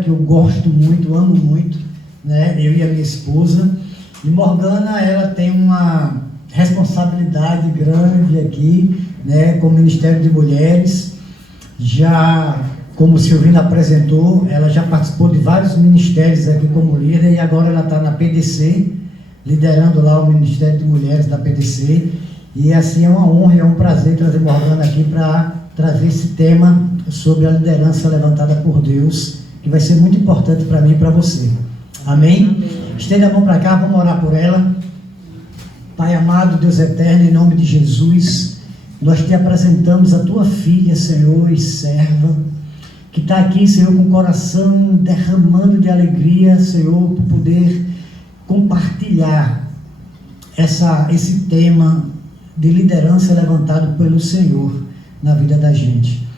que eu gosto muito, amo muito, né? Eu e a minha esposa. E Morgana, ela tem uma responsabilidade grande aqui, né, com o Ministério de Mulheres. Já, como o Silvino apresentou, ela já participou de vários ministérios aqui como líder, e agora ela está na PDC, liderando lá o Ministério de Mulheres da PDC. E assim é uma honra e é um prazer trazer Morgana aqui para trazer esse tema sobre a liderança levantada por Deus, que vai ser muito importante para mim e para você. Amém? Estenda a mão para cá, vamos orar por ela. Pai amado, Deus eterno, em nome de Jesus, nós te apresentamos a tua filha, Senhor, e serva, que está aqui, Senhor, com o coração derramando de alegria, Senhor, por poder compartilhar esse tema de liderança levantado pelo Senhor na vida da gente.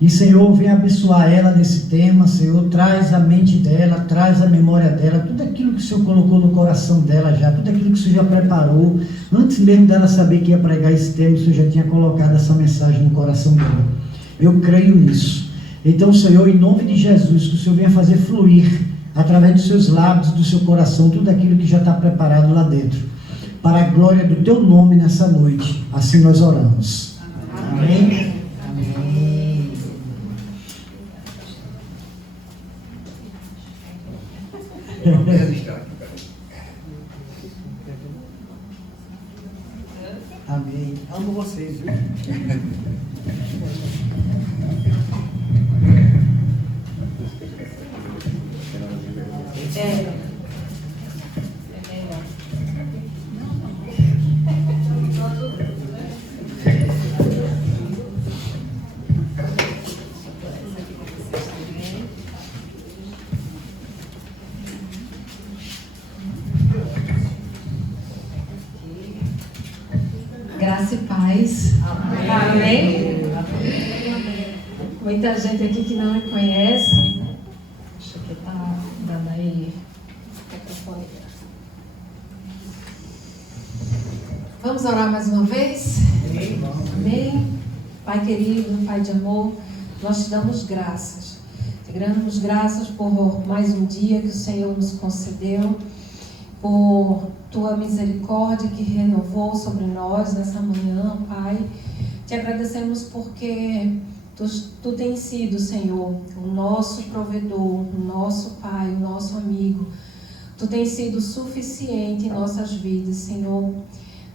E, Senhor, vem abençoar ela nesse tema, Senhor, traz a mente dela, traz a memória dela, tudo aquilo que o Senhor colocou no coração dela já, tudo aquilo que o Senhor já preparou, antes mesmo dela saber que ia pregar esse tema, o Senhor já tinha colocado essa mensagem no coração dela. Eu creio nisso. Então, Senhor, em nome de Jesus, que o Senhor venha fazer fluir, através dos seus lábios, do seu coração, tudo aquilo que já está preparado lá dentro, para a glória do teu nome nessa noite. Assim nós oramos. Amém. Amém. Amo vocês, viu? Graça e paz. Amém. Muita gente aqui que não me conhece. Acho que está dando aí o microfone. Vamos orar mais uma vez? Amém. Pai querido, Pai de amor, nós te damos graças. Te damos graças por mais um dia que o Senhor nos concedeu, por tua misericórdia que renovou sobre nós nessa manhã, Pai. Te agradecemos porque tu tens sido, Senhor, o nosso provedor, o nosso Pai, o nosso amigo. Tu tens sido suficiente em nossas vidas, Senhor,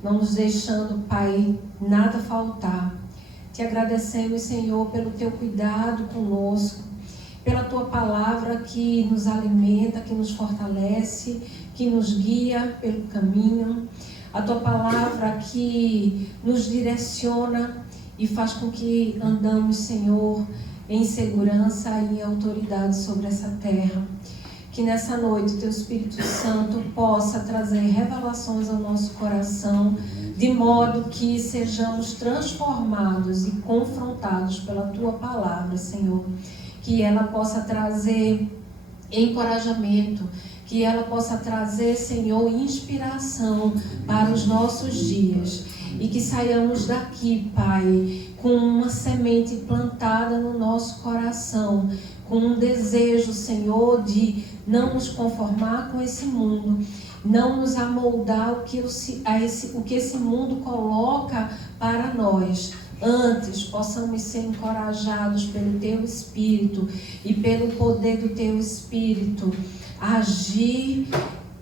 não nos deixando, Pai, nada faltar. Te agradecemos, Senhor, pelo teu cuidado conosco, pela tua palavra que nos alimenta, que nos fortalece, que nos guia pelo caminho, a tua palavra que nos direciona e faz com que andamos, Senhor, em segurança e em autoridade sobre essa terra. Que nessa noite o teu Espírito Santo possa trazer revelações ao nosso coração, de modo que sejamos transformados e confrontados pela tua palavra, Senhor. Que ela possa trazer encorajamento, que ela possa trazer, Senhor, inspiração para os nossos dias. E que saiamos daqui, Pai, com uma semente plantada no nosso coração, com um desejo, Senhor, de não nos conformar com esse mundo, não nos amoldar o que esse mundo coloca para nós. Antes, possamos ser encorajados pelo teu Espírito e pelo poder do teu Espírito, agir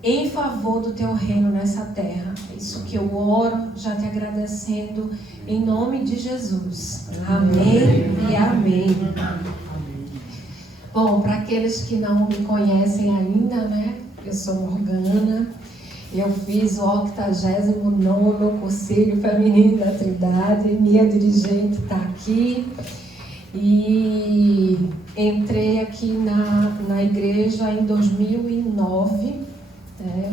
em favor do teu reino nessa terra. É isso que eu oro, já te agradecendo, em nome de Jesus. Amém e amém. Bom, para aqueles que não me conhecem ainda, né? Eu sou Morgana. Eu fiz o 89º Conselho Feminino da Trindade. Minha dirigente está aqui. E entrei aqui na igreja em 2009.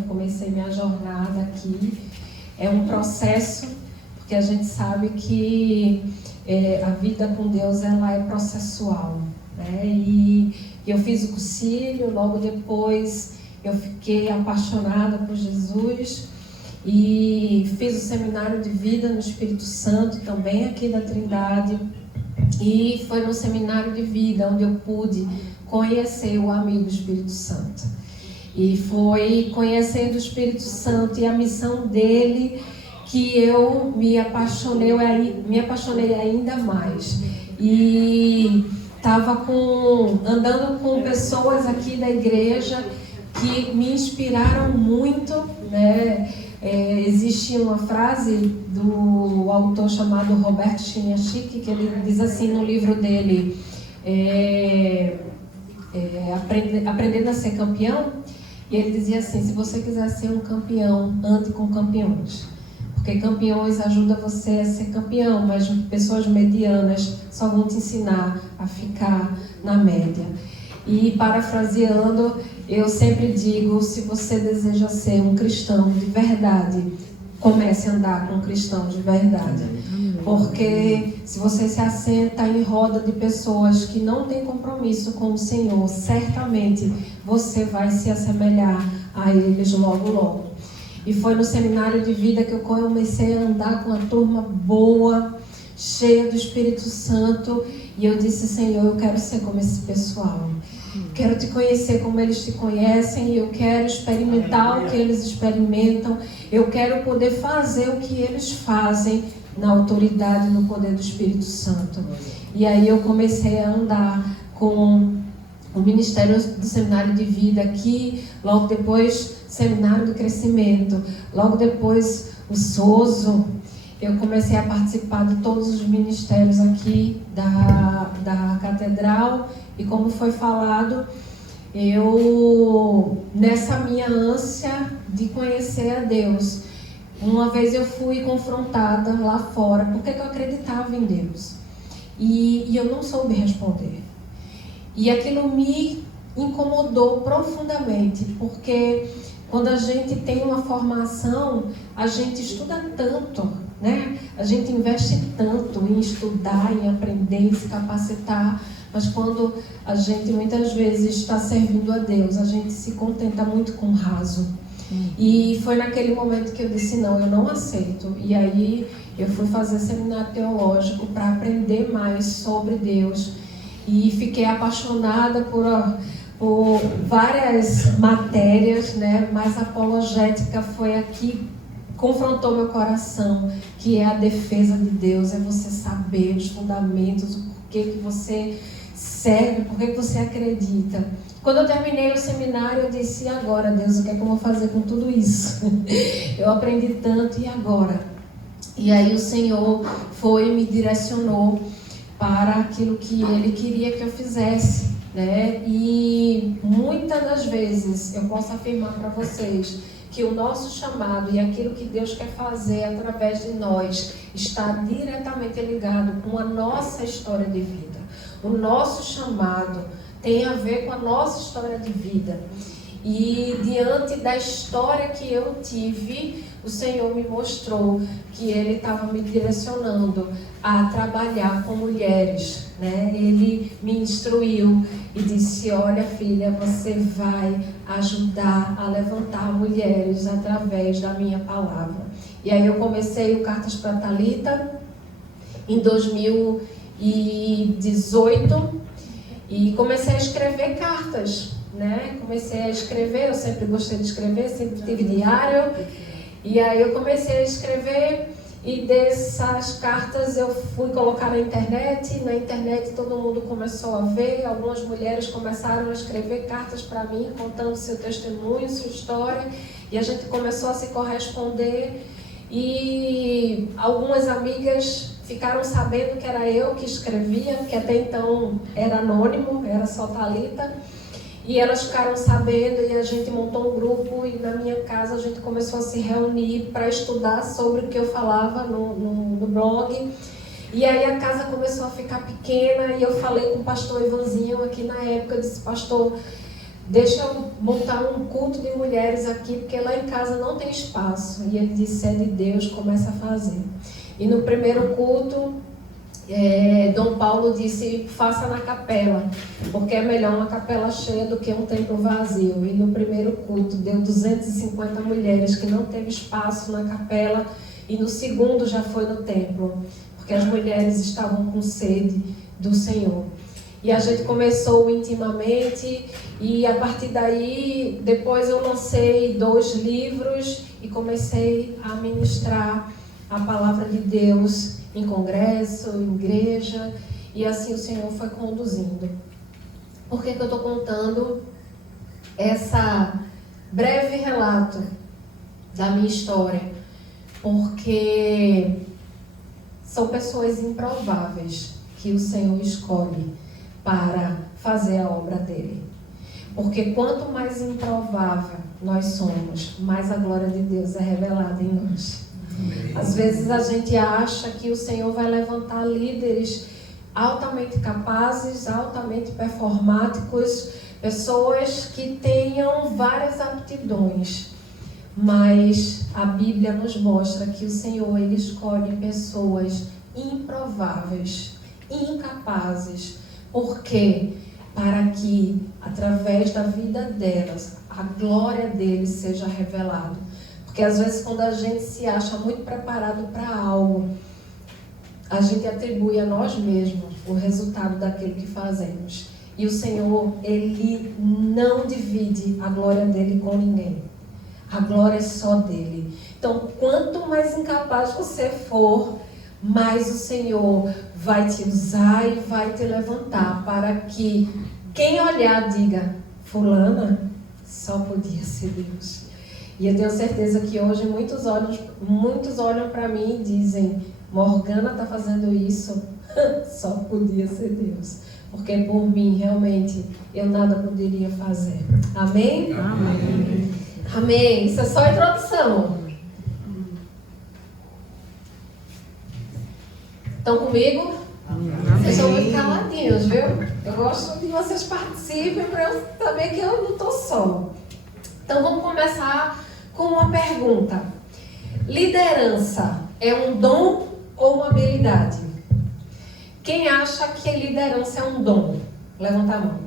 Comecei minha jornada aqui. É um processo, porque a gente sabe que a vida com Deus ela é processual. E eu fiz o concílio, logo depois eu fiquei apaixonada por Jesus e fiz o seminário de vida no Espírito Santo, também aqui da Trindade. E foi no seminário de vida onde eu pude conhecer o amigo Espírito Santo. E foi conhecendo o Espírito Santo e a missão dele que eu me apaixonei ainda mais. E estava andando com pessoas aqui da igreja que me inspiraram muito, né? Existe uma frase do autor chamado Roberto Chiniachik, que ele diz assim no livro dele, Aprendendo a Ser Campeão, e ele dizia assim: se você quiser ser um campeão, ande com campeões. Porque campeões ajudam você a ser campeão, mas pessoas medianas só vão te ensinar a ficar na média. E parafraseando, eu sempre digo, se você deseja ser um cristão de verdade, comece a andar com um cristão de verdade. Porque se você se assenta em roda de pessoas que não têm compromisso com o Senhor, certamente você vai se assemelhar a eles logo, logo. E foi no seminário de vida que eu comecei a andar com uma turma boa, cheia do Espírito Santo. E eu disse: Senhor, eu quero ser como esse pessoal. Quero te conhecer como eles te conhecem. Eu quero experimentar o que eles experimentam. Eu quero poder fazer o que eles fazem na autoridade e no poder do Espírito Santo. E aí eu comecei a andar com o Ministério do Seminário de Vida aqui, logo depois Seminário do Crescimento, logo depois o SOSO. Eu comecei a participar de todos os ministérios aqui da Catedral, e como foi falado, eu, nessa minha ânsia de conhecer a Deus, uma vez eu fui confrontada lá fora, porque eu acreditava em Deus, e eu não soube responder. E aquilo me incomodou profundamente, porque quando a gente tem uma formação, a gente estuda tanto, né? A gente investe tanto em estudar, em aprender, em se capacitar, mas quando a gente muitas vezes está servindo a Deus, a gente se contenta muito com o raso. E foi naquele momento que eu disse: não, eu não aceito. E aí eu fui fazer seminário teológico para aprender mais sobre Deus. E fiquei apaixonada por várias matérias, né? Mas a apologética foi a que confrontou meu coração, que é a defesa de Deus, é você saber os fundamentos, o porquê que você serve, porquê que você acredita. Quando eu terminei o seminário, eu disse: e agora, Deus, o que é que eu vou fazer com tudo isso? Eu aprendi tanto, e agora? E aí o Senhor foi e me direcionou para aquilo que Ele queria que eu fizesse, né? E muitas das vezes eu posso afirmar para vocês que o nosso chamado e aquilo que Deus quer fazer através de nós está diretamente ligado com a nossa história de vida. O nosso chamado tem a ver com a nossa história de vida. E diante da história que eu tive, o Senhor me mostrou que Ele estava me direcionando a trabalhar com mulheres, né? Ele me instruiu e disse: olha, filha, você vai ajudar a levantar mulheres através da minha palavra. E aí eu comecei o Cartas para Thalita em 2018 e comecei a escrever cartas, né? Comecei a escrever, eu sempre gostei de escrever, sempre tive diário. E aí eu comecei a escrever, e dessas cartas eu fui colocar na internet todo mundo começou a ver, algumas mulheres começaram a escrever cartas para mim, contando seu testemunho, sua história, e a gente começou a se corresponder, e algumas amigas ficaram sabendo que era eu que escrevia, que até então era anônimo, era só Thalita. E elas ficaram sabendo, e a gente montou um grupo, e na minha casa a gente começou a se reunir para estudar sobre o que eu falava no blog. E aí a casa começou a ficar pequena, e eu falei com o pastor Ivanzinho aqui na época, eu disse: pastor, deixa eu montar um culto de mulheres aqui, porque lá em casa não tem espaço. E ele disse: é de Deus, começa a fazer. E no primeiro culto, Dom Paulo disse: faça na capela, porque é melhor uma capela cheia do que um templo vazio. E no primeiro culto deu 250 mulheres, que não teve espaço na capela, e no segundo já foi no templo, porque as mulheres estavam com sede do Senhor. E a gente começou intimamente e a partir daí, depois eu lancei 2 livros e comecei a ministrar a palavra de Deus em congresso, em igreja, e assim o Senhor foi conduzindo. Por que eu estou contando essa breve relato da minha história? Porque são pessoas improváveis que o Senhor escolhe para fazer a obra dele. Porque quanto mais improvável nós somos, mais a glória de Deus é revelada em nós. Às vezes a gente acha que o Senhor vai levantar líderes altamente capazes, altamente performáticos, pessoas que tenham várias aptidões. Mas a Bíblia nos mostra que o Senhor, Ele escolhe pessoas improváveis, incapazes. Por quê? Para que, através da vida delas, a glória dele seja revelada. Porque às vezes quando a gente se acha muito preparado para algo, a gente atribui a nós mesmos o resultado daquilo que fazemos. E o Senhor, Ele não divide a glória dele com ninguém. A glória é só dele. Então, quanto mais incapaz você for, mais o Senhor vai te usar e vai te levantar para que quem olhar diga, fulana, só podia ser Deus. E eu tenho certeza que hoje muitos olham para mim e dizem, Morgana está fazendo isso, só podia ser Deus. Porque por mim, realmente, eu nada poderia fazer. Amém? Amém. Amém. Isso é só a introdução. Estão comigo? Vocês são muito caladinhos, viu? Eu gosto de vocês participem para eu saber que eu não estou só. Então vamos começar com uma pergunta. Liderança é um dom ou uma habilidade? Quem acha que liderança é um dom? Levanta a mão.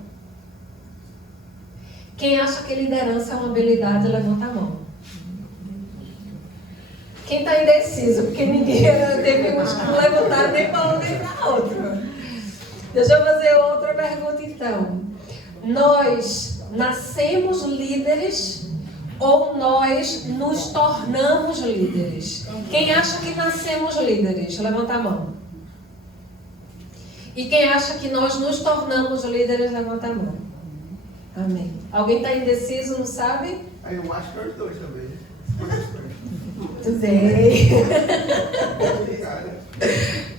Quem acha que liderança é uma habilidade? Levanta a mão. Quem está indeciso? Porque ninguém teve uns que não levantaram nem para um nem para outro. Deixa eu fazer outra pergunta então. Nós nascemos líderes ou nós nos tornamos líderes? Quem acha que nascemos líderes? Levanta a mão. E quem acha que nós nos tornamos líderes? Levanta a mão. Amém. Alguém está indeciso, não sabe? Eu acho que é os dois também. Muito bem.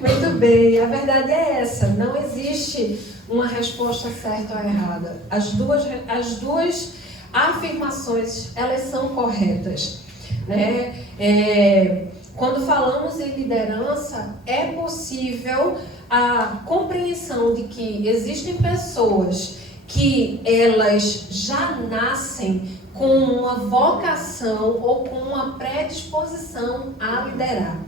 Muito bem. A verdade é essa. Não existe uma resposta certa ou errada. As duas afirmações, elas são corretas, né? Quando falamos em liderança, é possível a compreensão de que existem pessoas que elas já nascem com uma vocação ou com uma predisposição a liderar.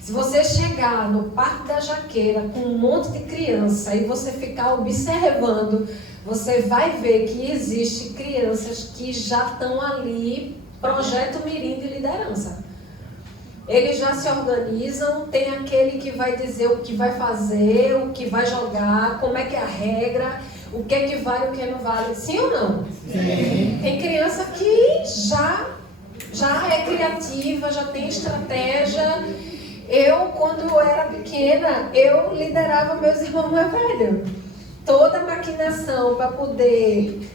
Se você chegar no Parque da Jaqueira com um monte de criança e você ficar observando, você vai ver que existem crianças que já estão ali, projeto mirim de liderança. Eles já se organizam, tem aquele que vai dizer o que vai fazer, o que vai jogar, como é que é a regra, o que é que vale, o que não vale. Sim ou não? Sim. Tem criança que já é criativa, já tem estratégia. Eu, quando eu era pequena, eu liderava meus irmãos mais velhos. Toda a maquinação para poder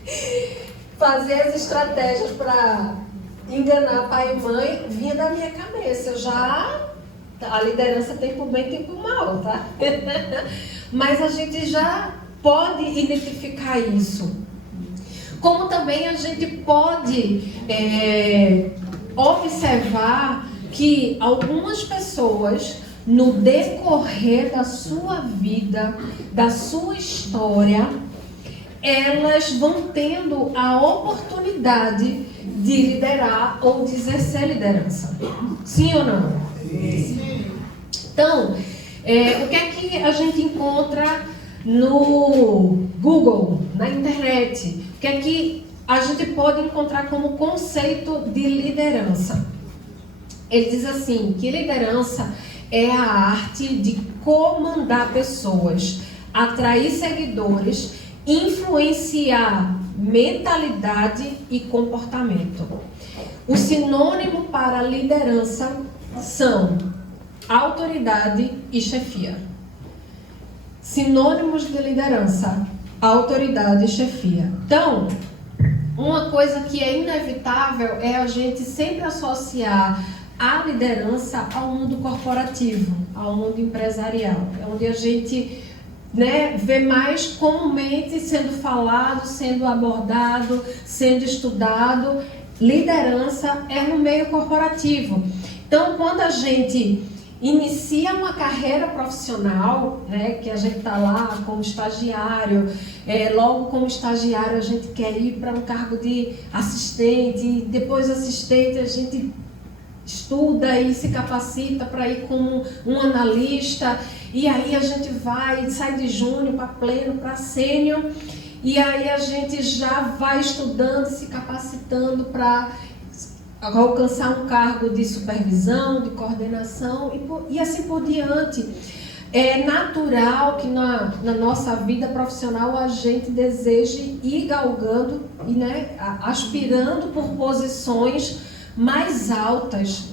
fazer as estratégias para enganar pai e mãe vinha da minha cabeça. A liderança tem por bem e tem por mal, tá? Mas a gente já pode identificar isso. Como também a gente pode observar que algumas pessoas, no decorrer da sua vida, da sua história, elas vão tendo a oportunidade de liderar ou de exercer liderança. Sim ou não? Sim. Então, o que é que a gente encontra no Google, na internet? O que é que a gente pode encontrar como conceito de liderança? Ele diz assim, que liderança é a arte de comandar pessoas, atrair seguidores, influenciar mentalidade e comportamento. O sinônimo para liderança são autoridade e chefia. Sinônimos de liderança: autoridade e chefia. Então, uma coisa que é inevitável é a gente sempre associar a liderança ao mundo corporativo, ao mundo empresarial. É onde a gente, vê mais comumente sendo falado, sendo abordado, sendo estudado. Liderança é no meio corporativo. Então, quando a gente inicia uma carreira profissional, que a gente está lá como estagiário, logo como estagiário a gente quer ir para um cargo de assistente, e depois assistente a gente estuda e se capacita para ir como um analista, e aí a gente sai de júnior para pleno, para sênior, e aí a gente já vai estudando, se capacitando para alcançar um cargo de supervisão, de coordenação e assim por diante. É natural que na nossa vida profissional a gente deseje ir galgando e aspirando por posições mais altas,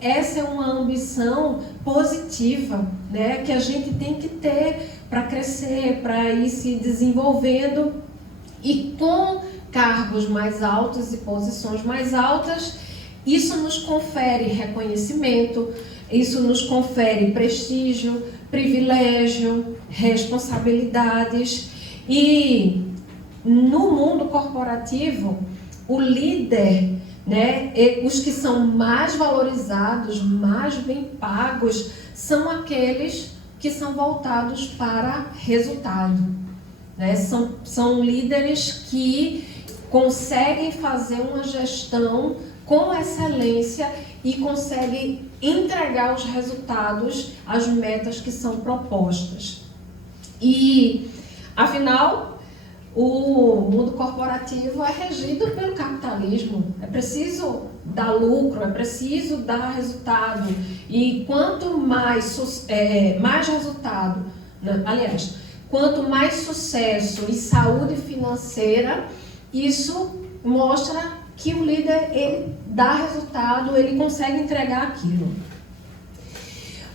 Essa é uma ambição positiva, que a gente tem que ter para crescer, para ir se desenvolvendo, e com cargos mais altos e posições mais altas, isso nos confere reconhecimento, isso nos confere prestígio, privilégio, responsabilidades. E no mundo corporativo, o líder, os que são mais valorizados, mais bem pagos, são aqueles que são voltados para resultado. São líderes que conseguem fazer uma gestão com excelência e conseguem entregar os resultados, as metas que são propostas. E, afinal, o mundo corporativo é regido pelo capitalismo. É preciso dar lucro, é preciso dar resultado. E quanto mais resultado, quanto mais sucesso e saúde financeira, isso mostra que o líder, ele dá resultado, ele consegue entregar aquilo.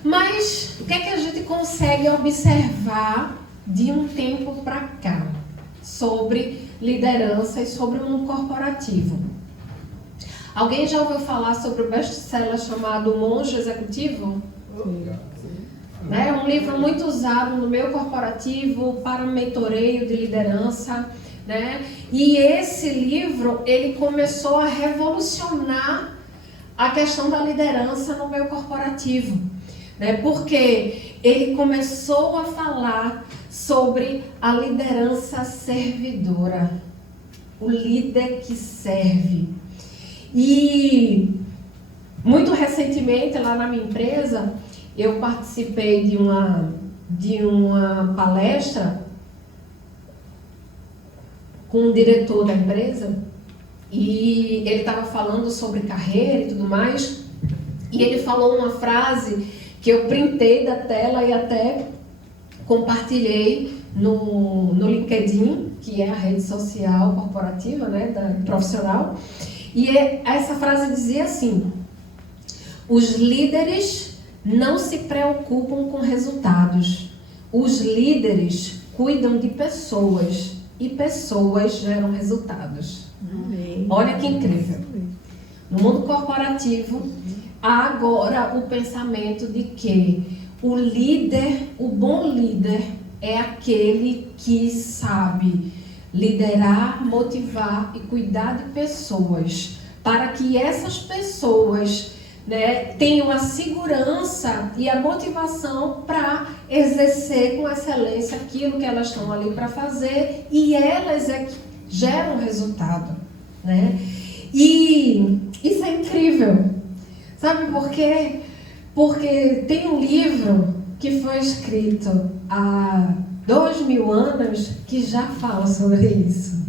Mas o que é que a gente consegue observar de um tempo para cá sobre liderança e sobre o mundo corporativo? Alguém já ouviu falar sobre o best-seller chamado Monge Executivo? É um livro muito usado no meio corporativo para mentoreio de liderança. E esse livro, ele começou a revolucionar a questão da liderança no meio corporativo, porque ele começou a falar sobre a liderança servidora, o líder que serve. E muito recentemente, lá na minha empresa, eu participei de uma palestra com o diretor da empresa, e ele estava falando sobre carreira e tudo mais, e ele falou uma frase que eu printei da tela e até compartilhei no LinkedIn, que é a rede social corporativa, profissional, e essa frase dizia assim: os líderes não se preocupam com resultados, os líderes cuidam de pessoas, e pessoas geram resultados. Amém. Olha que incrível. No mundo corporativo, há agora o pensamento de que o líder, o bom líder, é aquele que sabe liderar, motivar e cuidar de pessoas, para que essas pessoas tenham a segurança e a motivação para exercer com excelência aquilo que elas estão ali para fazer, e elas é que geram resultado. E isso é incrível. Sabe por quê? Porque tem um livro que foi escrito há 2000 anos que já fala sobre isso.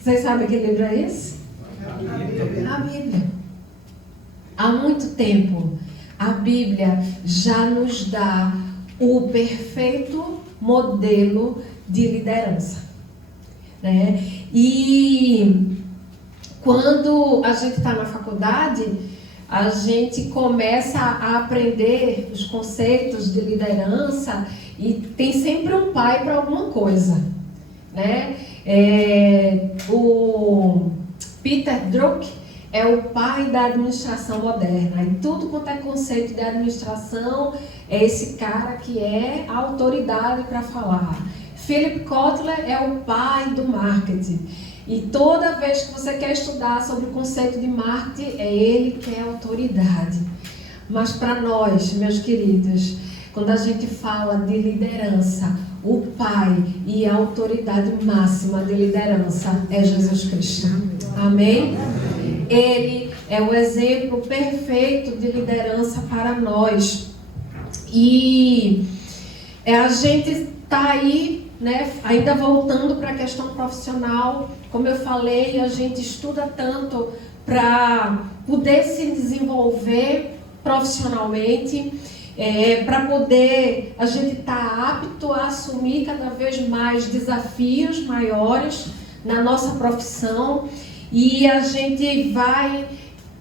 Vocês sabem que livro é esse? A Bíblia. Há muito tempo, a Bíblia já nos dá o perfeito modelo de liderança, né? E quando a gente está na faculdade, a gente começa a aprender os conceitos de liderança e tem sempre um pai para alguma coisa, né? O Peter Drucker é o pai da administração moderna. E tudo quanto é conceito de administração, é esse cara que é a autoridade para falar. Philip Kotler é o pai do marketing. E toda vez que você quer estudar sobre o conceito de marketing, é ele que é a autoridade. Mas para nós, meus queridos, quando a gente fala de liderança, o pai e a autoridade máxima de liderança é Jesus Cristo. Amém? Ele é o exemplo perfeito de liderança para nós. E a gente está aí, né, ainda voltando para a questão profissional. Como eu falei, a gente estuda tanto para poder se desenvolver profissionalmente, para poder a gente estar apto a assumir cada vez mais desafios maiores na nossa profissão. E a gente vai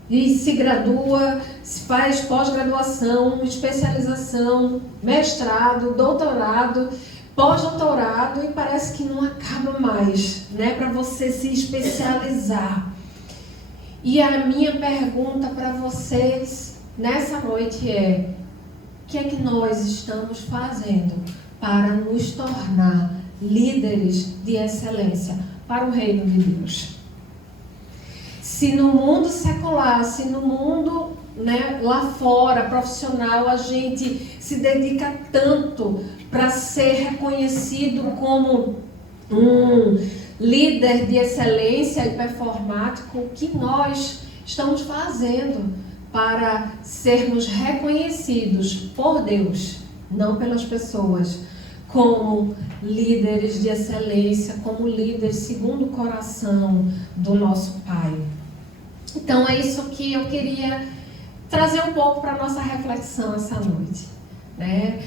e se gradua, se faz pós-graduação, especialização, mestrado, doutorado, pós-doutorado, e parece que não acaba mais, né, para você se especializar. E a minha pergunta para vocês nessa noite é: o que é que nós estamos fazendo para nos tornar líderes de excelência para o reino de Deus? Se no mundo secular, se no mundo, né, lá fora, profissional, a gente se dedica tanto para ser reconhecido como um líder de excelência e performático, o que nós estamos fazendo para sermos reconhecidos por Deus, não pelas pessoas, como líderes de excelência, como líderes segundo o coração do nosso Pai? Então é isso que eu queria trazer um pouco para a nossa reflexão essa noite, né?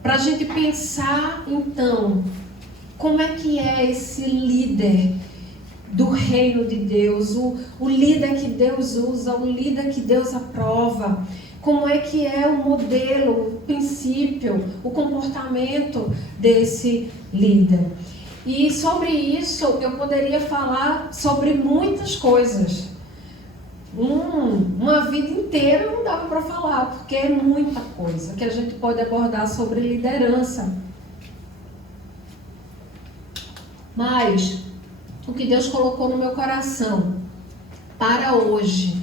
Para a gente pensar, então, como é que é esse líder do reino de Deus, o líder que Deus usa, o líder que Deus aprova. Como é que é o modelo, o princípio, o comportamento desse líder. E sobre isso eu poderia falar sobre muitas coisas. Uma vida inteira não dava para falar, porque é muita coisa que a gente pode abordar sobre liderança. Mas o que Deus colocou no meu coração para hoje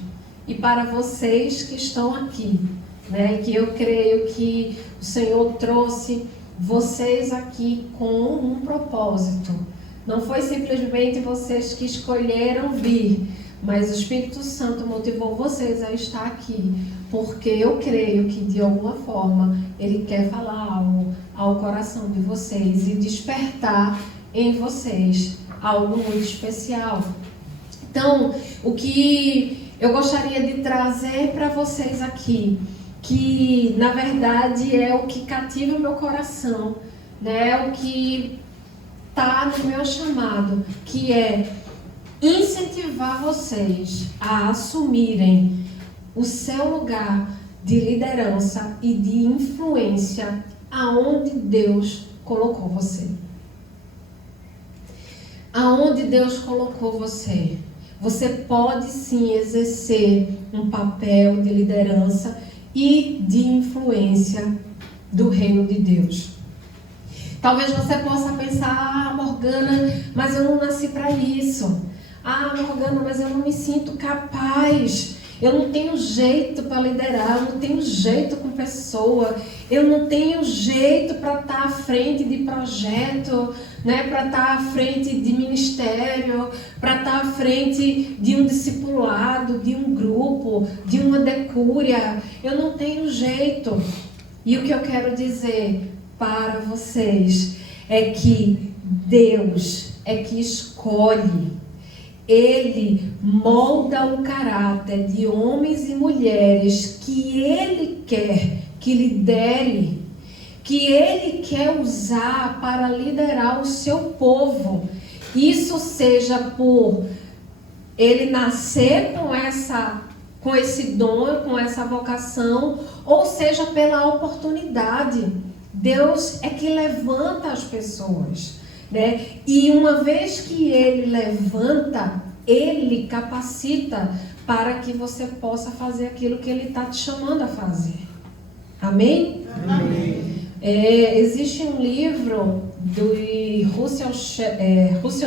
e para vocês que estão aqui, né? Que eu creio que o Senhor trouxe vocês aqui com um propósito. Não foi simplesmente vocês que escolheram vir, mas o Espírito Santo motivou vocês a estar aqui, porque eu creio que de alguma forma Ele quer falar algo ao coração de vocês e despertar em vocês algo muito especial. Então, o que eu gostaria de trazer para vocês aqui, que na verdade é o que cativa o meu coração, né? O que está no meu chamado, que é incentivar vocês a assumirem o seu lugar de liderança e de influência aonde Deus colocou você. Aonde Deus colocou você. Você pode sim exercer um papel de liderança e de influência do reino de Deus. Talvez você possa pensar: Morgana, mas eu não nasci para isso. Morgana, mas eu não me sinto capaz. Eu não tenho jeito para liderar, eu não tenho jeito com pessoa, eu não tenho jeito para estar à frente de projeto, né? Para estar à frente de ministério, para estar à frente de um discipulado, de um grupo, de uma decúria. Eu não tenho jeito. E o que eu quero dizer para vocês é que Deus é que escolhe. Ele molda o caráter de homens e mulheres que Ele quer que lidere, que Ele quer usar para liderar o seu povo. Isso seja por ele nascer com esse dom, com essa vocação, ou seja pela oportunidade. Deus é que levanta as pessoas, né? E uma vez que Ele levanta, Ele capacita para que você possa fazer aquilo que Ele está te chamando a fazer. Amém? Amém. Existe um livro do Russell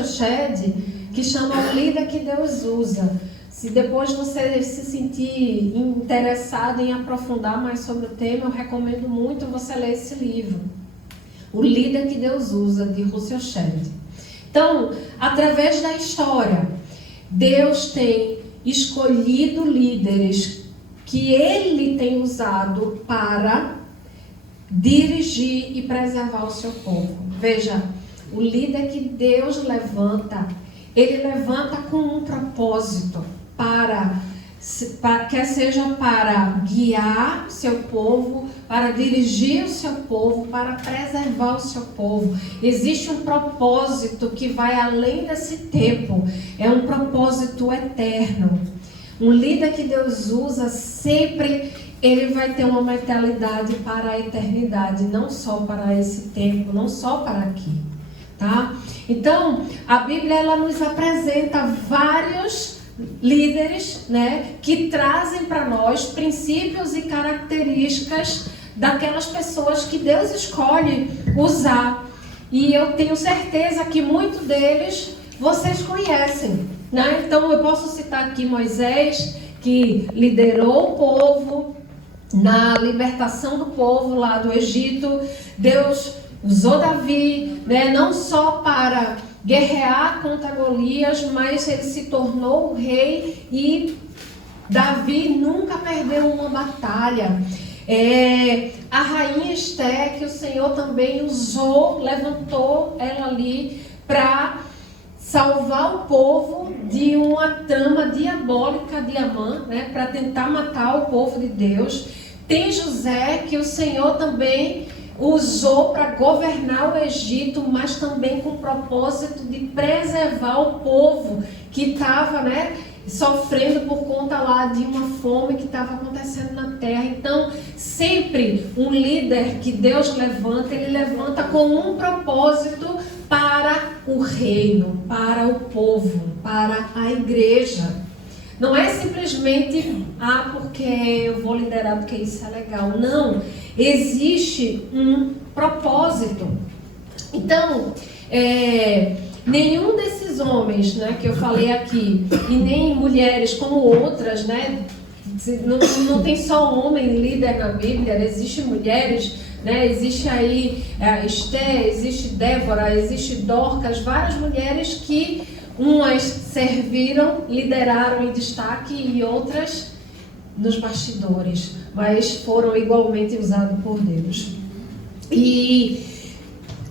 Shedd que chama O Líder que Deus Usa. Se depois você se sentir interessado em aprofundar mais sobre o tema, eu recomendo muito você ler esse livro. O Líder que Deus Usa, de Russell Shedd. Então, através da história, Deus tem escolhido líderes que Ele tem usado para dirigir e preservar o seu povo. Veja, o líder que Deus levanta, Ele levanta com um propósito, quer seja para guiar o seu povo, para dirigir o seu povo, para preservar o seu povo. Existe um propósito que vai além desse tempo, é um propósito eterno. Um líder que Deus usa sempre, ele vai ter uma mentalidade para a eternidade, não só para esse tempo, não só para aqui, tá? Então, a Bíblia, ela nos apresenta vários líderes, né, que trazem para nós princípios e características daquelas pessoas que Deus escolhe usar. E eu tenho certeza que muitos deles vocês conhecem, né? Então, eu posso citar aqui Moisés, que liderou o povo na libertação do povo lá do Egito. Deus usou Davi, né, não só para guerrear contra Golias, mas ele se tornou o rei e Davi nunca perdeu uma batalha. A rainha Esther, que o Senhor também usou, levantou ela ali para salvar o povo de uma trama diabólica de Amã, né, para tentar matar o povo de Deus. Tem José, que o Senhor também usou para governar o Egito, mas também com o propósito de preservar o povo que estava, né, sofrendo por conta lá de uma fome que estava acontecendo na terra. Então, sempre um líder que Deus levanta, ele levanta com um propósito para o reino, para o povo, para a igreja. Não é simplesmente, porque eu vou liderar porque isso é legal. Não, existe um propósito. Então, nenhum desses homens, né, que eu falei aqui, e nem mulheres como outras, né, não tem só homem líder na Bíblia, existem mulheres, né, existe aí Esther, existe Débora, existe Dorcas, várias mulheres que umas serviram, lideraram em destaque e outras nos bastidores, mas foram igualmente usadas por Deus. E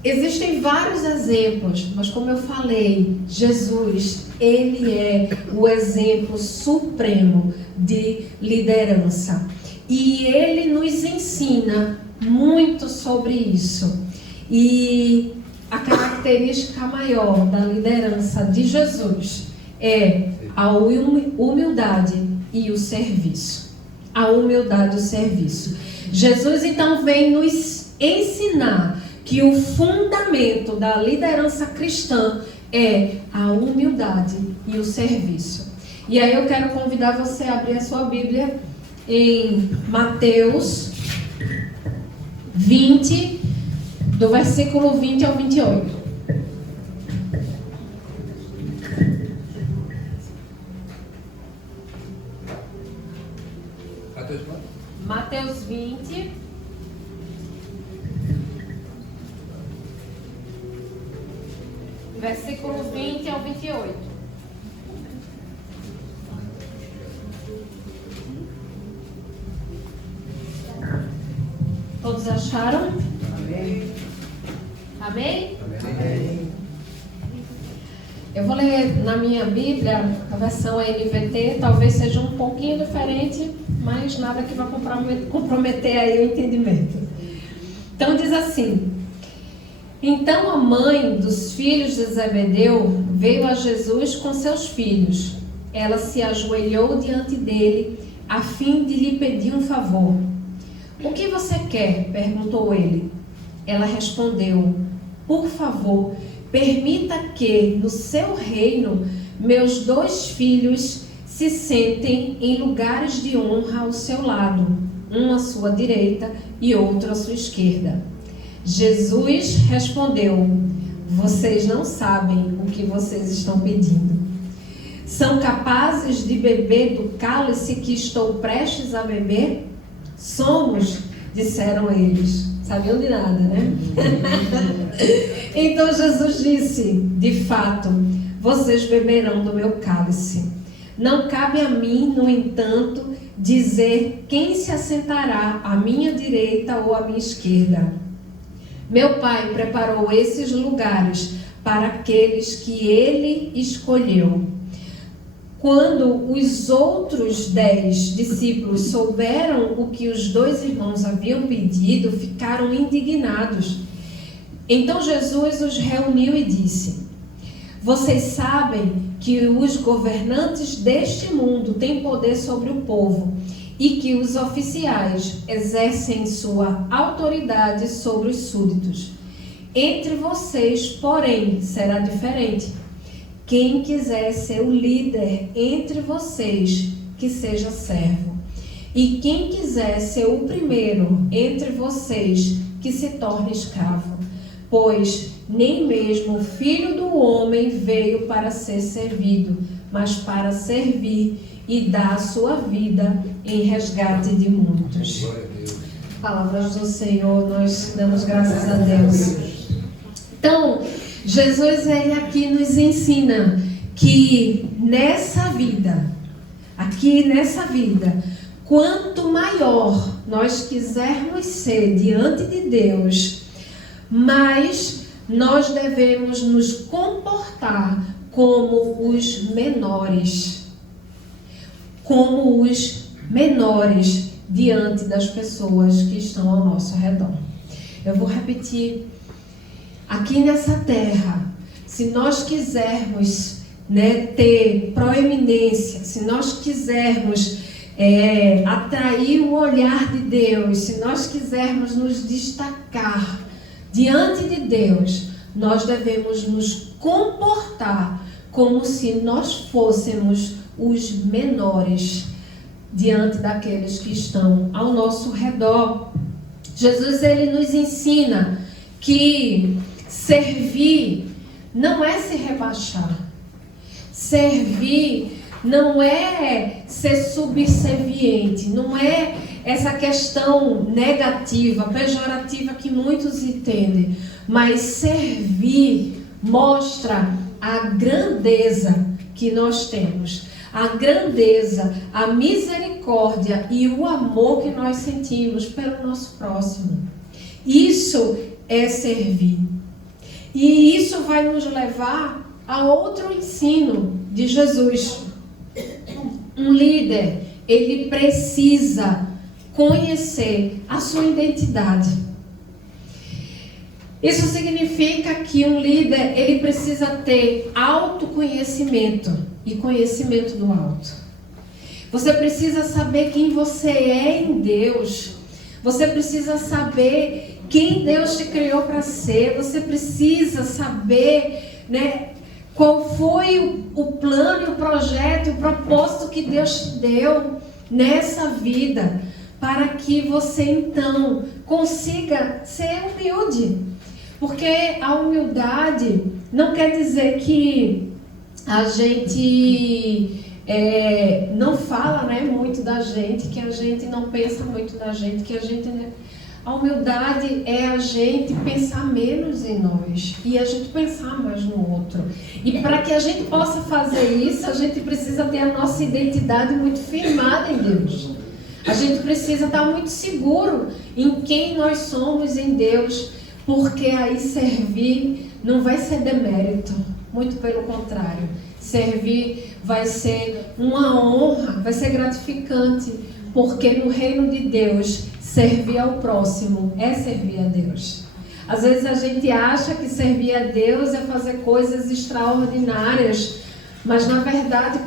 existem vários exemplos, mas como eu falei, Jesus, ele é o exemplo supremo de liderança. E ele nos ensina muito sobre isso. E a característica maior da liderança de Jesus é a humildade e o serviço. A humildade e o serviço. Jesus então vem nos ensinar que o fundamento da liderança cristã é a humildade e o serviço. E aí eu quero convidar você a abrir a sua Bíblia em Mateus 20, do versículo 20 ao 28. Mateus 20, versículo 20 ao 28. Todos acharam? Amém. Amém? Amém. Eu vou ler na minha Bíblia, a versão NVT, talvez seja um pouquinho diferente, mas nada que vai comprometer aí o entendimento. Então diz assim: então a mãe dos filhos de Zebedeu veio a Jesus com seus filhos. Ela se ajoelhou diante dele a fim de lhe pedir um favor. O que você quer? Perguntou ele. Ela respondeu: por favor, permita que no seu reino meus 2 filhos se sentem em lugares de honra ao seu lado, um à sua direita e outro à sua esquerda. Jesus respondeu: vocês não sabem o que vocês estão pedindo. São capazes de beber do cálice que estou prestes a beber? Somos, disseram eles. Sabiam de nada, né? Então Jesus disse: de fato, vocês beberão do meu cálice. Não cabe a mim, no entanto, dizer quem se assentará à minha direita ou à minha esquerda. Meu Pai preparou esses lugares para aqueles que Ele escolheu. Quando os outros 10 discípulos souberam o que os 2 irmãos haviam pedido, ficaram indignados. Então Jesus os reuniu e disse: vocês sabem que os governantes deste mundo têm poder sobre o povo e que os oficiais exercem sua autoridade sobre os súditos. Entre vocês, porém, será diferente. Quem quiser ser o líder entre vocês, que seja servo. E quem quiser ser o primeiro entre vocês, que se torne escravo. Pois nem mesmo o Filho do Homem veio para ser servido, mas para servir e dar a sua vida em resgate de muitos. Palavras do Senhor, nós damos graças a Deus. Então, Jesus, ele aqui nos ensina que nessa vida, quanto maior nós quisermos ser diante de Deus, mais nós devemos nos comportar como os menores. Diante das pessoas que estão ao nosso redor. Eu vou repetir. Aqui nessa terra, se nós quisermos, ter proeminência, se nós quisermos atrair o olhar de Deus, se nós quisermos nos destacar diante de Deus, nós devemos nos comportar como se nós fôssemos os menores diante daqueles que estão ao nosso redor. Jesus, ele nos ensina que servir não é se rebaixar. Servir não é ser subserviente, não é essa questão negativa, pejorativa que muitos entendem, mas servir mostra a grandeza que nós temos, a grandeza, a misericórdia e o amor que nós sentimos pelo nosso próximo. Isso é servir. E isso vai nos levar a outro ensino de Jesus. Um líder, ele precisa conhecer a sua identidade. Isso significa que um líder, ele precisa ter autoconhecimento e conhecimento do alto. Você precisa saber quem você é em Deus. Você precisa saber quem Deus te criou para ser. Você precisa saber, qual foi o plano, o projeto, o propósito que Deus te deu nessa vida, para que você então consiga ser humilde. Porque a humildade não quer dizer que a gente não fala muito da gente, que a gente não pensa muito da gente, que a gente... A humildade é a gente pensar menos em nós e a gente pensar mais no outro. E para que a gente possa fazer isso, a gente precisa ter a nossa identidade muito firmada em Deus. A gente precisa estar muito seguro em quem nós somos em Deus, porque aí servir não vai ser demérito, muito pelo contrário. Servir vai ser uma honra, vai ser gratificante, porque no reino de Deus, servir ao próximo é servir a Deus. Às vezes a gente acha que servir a Deus é fazer coisas extraordinárias, mas na verdade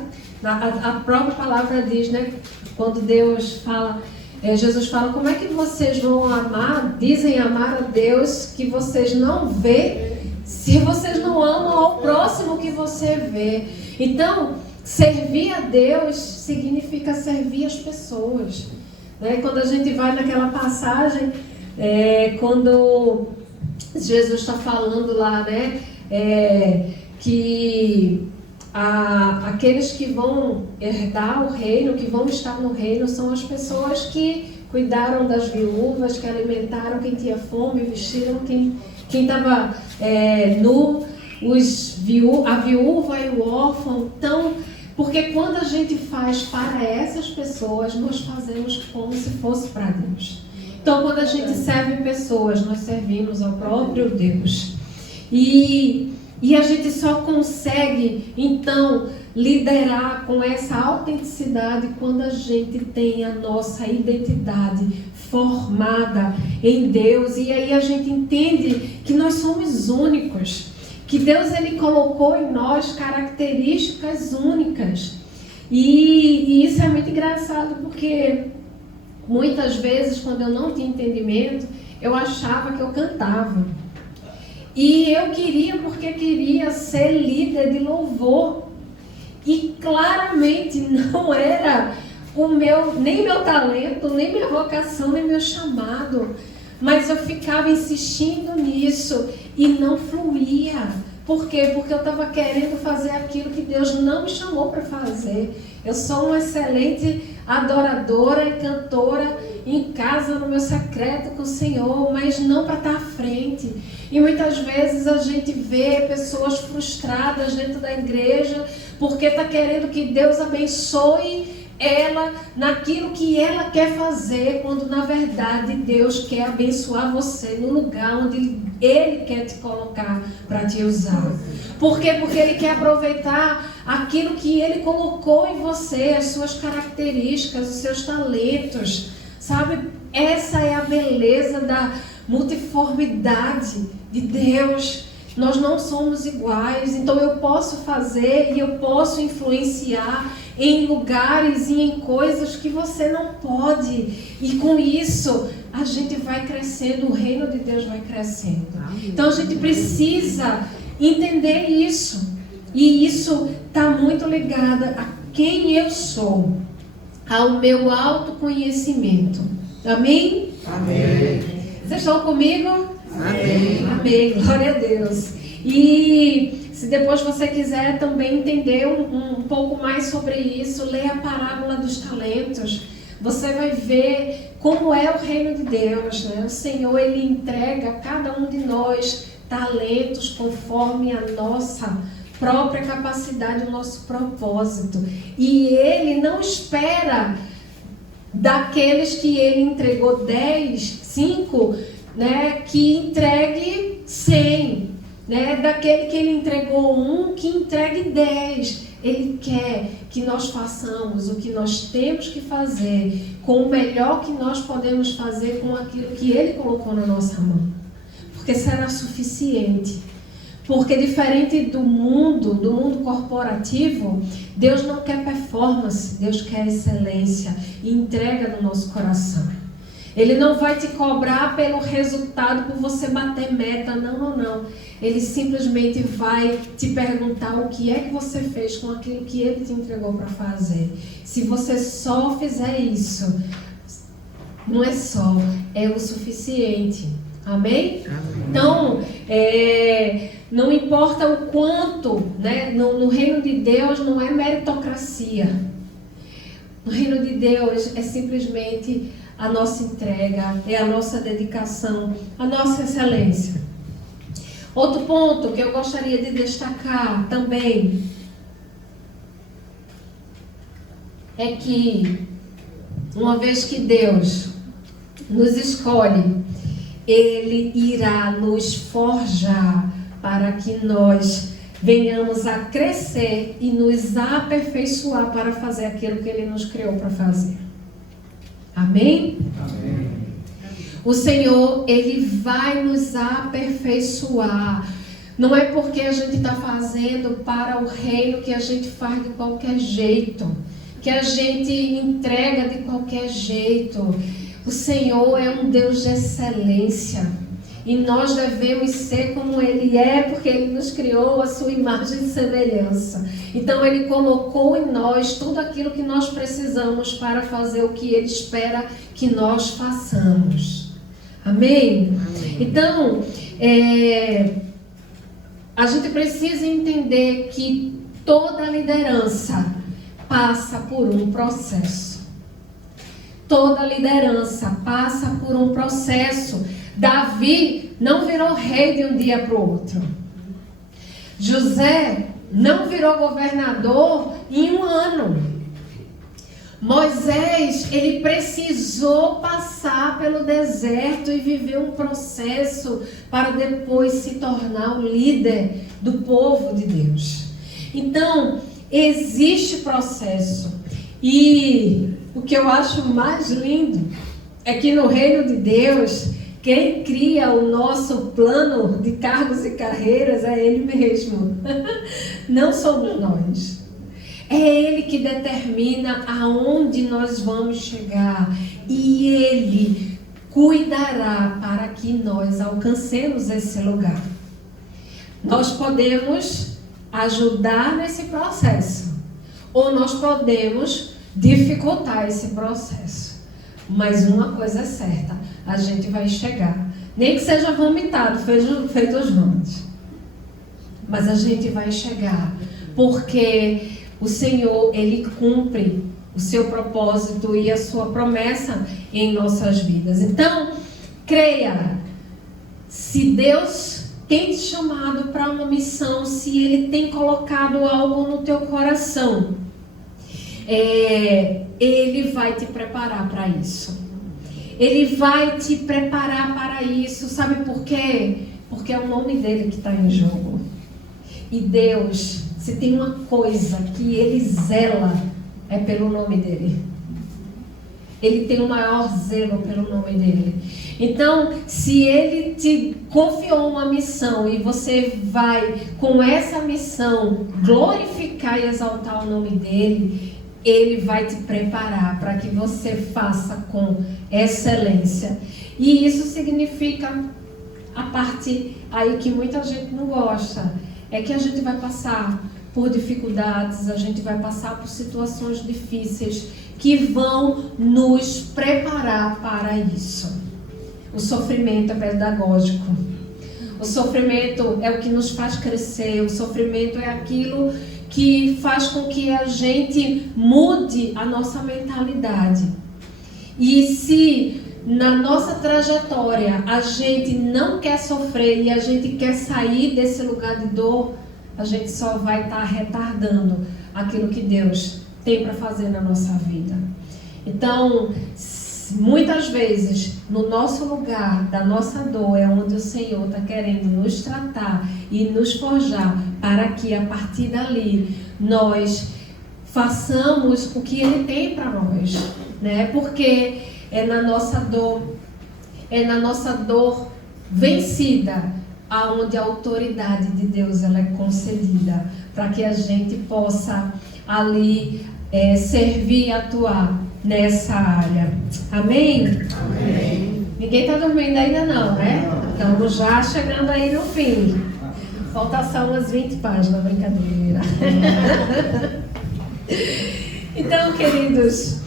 a própria palavra diz, né? Quando Deus fala, Jesus fala, como é que vocês vão amar, dizem amar a Deus que vocês não vê, se vocês não amam ao próximo que você vê. Então, servir a Deus significa servir as pessoas. Né? Quando a gente vai naquela passagem, quando Jesus está falando lá, né, que aqueles que vão herdar o reino, que vão estar no reino, são as pessoas que cuidaram das viúvas, que alimentaram quem tinha fome, vestiram quem estava nu, a viúva e o órfão. Então, porque quando a gente faz para essas pessoas, nós fazemos como se fosse para Deus. Então, quando a gente serve pessoas, nós servimos ao próprio Deus. E a gente só consegue, então, liderar com essa autenticidade quando a gente tem a nossa identidade formada em Deus. E aí a gente entende que nós somos únicos, que Deus ele colocou em nós características únicas. E isso é muito engraçado, porque muitas vezes, quando eu não tinha entendimento, eu achava que eu cantava. E eu porque queria ser líder de louvor. E claramente não era nem meu talento, nem minha vocação, nem meu chamado. Mas eu ficava insistindo nisso e não fluía. Por quê? Porque eu estava querendo fazer aquilo que Deus não me chamou para fazer. Eu sou uma excelente adoradora e cantora em casa, no meu secreto com o Senhor, mas não para estar à frente. E muitas vezes a gente vê pessoas frustradas dentro da igreja porque está querendo que Deus abençoe ela naquilo que ela quer fazer, quando na verdade Deus quer abençoar você no lugar onde Ele quer te colocar para te usar. Por quê? Porque Ele quer aproveitar aquilo que Ele colocou em você, as suas características, os seus talentos. Sabe? Essa é a beleza da multiformidade de Deus. Nós não somos iguais, então eu posso fazer e eu posso influenciar em lugares e em coisas que você não pode. E com isso, a gente vai crescendo, o reino de Deus vai crescendo. Então a gente precisa entender isso. E isso está muito ligado a quem eu sou, ao meu autoconhecimento. Amém? Amém. Vocês estão comigo? Amém. Amém. Glória a Deus. E se depois você quiser também entender um pouco mais sobre isso, leia a parábola dos talentos. Você vai ver como é o reino de Deus, né? O Senhor, Ele entrega a cada um de nós talentos conforme a nossa própria capacidade, o nosso propósito. E Ele não espera daqueles que Ele entregou 5, né, que entregue 100, né, daquele que Ele entregou 1, que entregue 10. Ele quer que nós façamos o que nós temos que fazer com o melhor que nós podemos fazer com aquilo que Ele colocou na nossa mão, porque será suficiente. Porque diferente do mundo corporativo, Deus não quer performance, Deus quer excelência e entrega no nosso coração. Ele não vai te cobrar pelo resultado, por você bater meta, não. Ele simplesmente vai te perguntar o que é que você fez com aquilo que Ele te entregou para fazer. Se você só fizer isso, não é só, é o suficiente. Amém? Amém. Então, não importa o quanto, né? No reino de Deus não é meritocracia. No reino de Deus é simplesmente a nossa entrega, é a nossa dedicação, a nossa excelência. Outro ponto que eu gostaria de destacar também é que, uma vez que Deus nos escolhe, Ele irá nos forjar para que nós venhamos a crescer e nos aperfeiçoar para fazer aquilo que Ele nos criou para fazer. Amém? Amém. O Senhor, Ele vai nos aperfeiçoar. Não é porque a gente está fazendo para o reino que a gente faz de qualquer jeito, que a gente entrega de qualquer jeito. O Senhor é um Deus de excelência. E nós devemos ser como Ele é, porque Ele nos criou a sua imagem e semelhança. Então Ele colocou em nós tudo aquilo que nós precisamos para fazer o que Ele espera que nós façamos. Amém? Então, a gente precisa entender que toda liderança passa por um processo. Toda liderança passa por um processo. Davi não virou rei de um dia para o outro. José não virou governador em um ano. Moisés, ele precisou passar pelo deserto e viver um processo para depois se tornar o líder do povo de Deus. Então, existe processo. E o que eu acho mais lindo é que no reino de Deus, quem cria o nosso plano de cargos e carreiras é Ele mesmo. Não somos nós. É Ele que determina aonde nós vamos chegar. E Ele cuidará para que nós alcancemos esse lugar. Nós podemos ajudar nesse processo. Ou nós podemos dificultar esse processo. Mas uma coisa é certa, a gente vai chegar. Nem que seja vomitado, feito os vômitos. Mas a gente vai chegar. Porque o Senhor, Ele cumpre o seu propósito e a sua promessa em nossas vidas. Então, creia. Se Deus tem te chamado para uma missão, se Ele tem colocado algo no teu coração, Ele vai te preparar para isso. Ele vai te preparar para isso. Sabe por quê? Porque é o nome dele que está em jogo. E Deus, se tem uma coisa que Ele zela, é pelo nome dele. Ele tem o maior zelo pelo nome dele. Então, se Ele te confiou uma missão e você vai com essa missão glorificar e exaltar o nome dele, Ele vai te preparar para que você faça com excelência. E isso significa a parte aí que muita gente não gosta. É que a gente vai passar por dificuldades, a gente vai passar por situações difíceis que vão nos preparar para isso. O sofrimento é pedagógico. O sofrimento é o que nos faz crescer. O sofrimento é aquilo que faz com que a gente mude a nossa mentalidade. E se na nossa trajetória a gente não quer sofrer e a gente quer sair desse lugar de dor, a gente só vai estar retardando aquilo que Deus tem para fazer na nossa vida. Então, muitas vezes, no nosso lugar da nossa dor é onde o Senhor está querendo nos tratar e nos forjar para que a partir dali nós façamos o que Ele tem para nós, né? Porque é na nossa dor vencida aonde a autoridade de Deus ela é concedida para que a gente possa ali servir e atuar nessa área. Amém? Amém. Ninguém está dormindo ainda não, né? Estamos já chegando aí no fim. Falta só umas 20 páginas, brincadeira. Então, queridos,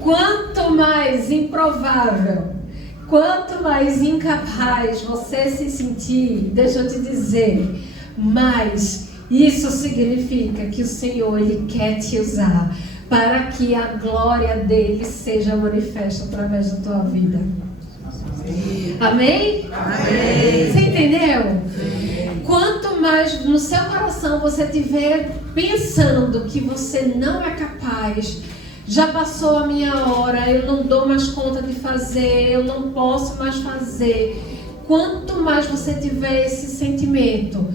quanto mais improvável, quanto mais incapaz você se sentir, deixa eu te dizer, mais isso significa que o Senhor, Ele quer te usar para que a glória dele seja manifesta através da tua vida. Amém? Amém. Você entendeu? Quanto mais no seu coração você estiver pensando que você não é capaz, já passou a minha hora, eu não dou mais conta de fazer, eu não posso mais fazer. Quanto mais você tiver esse sentimento,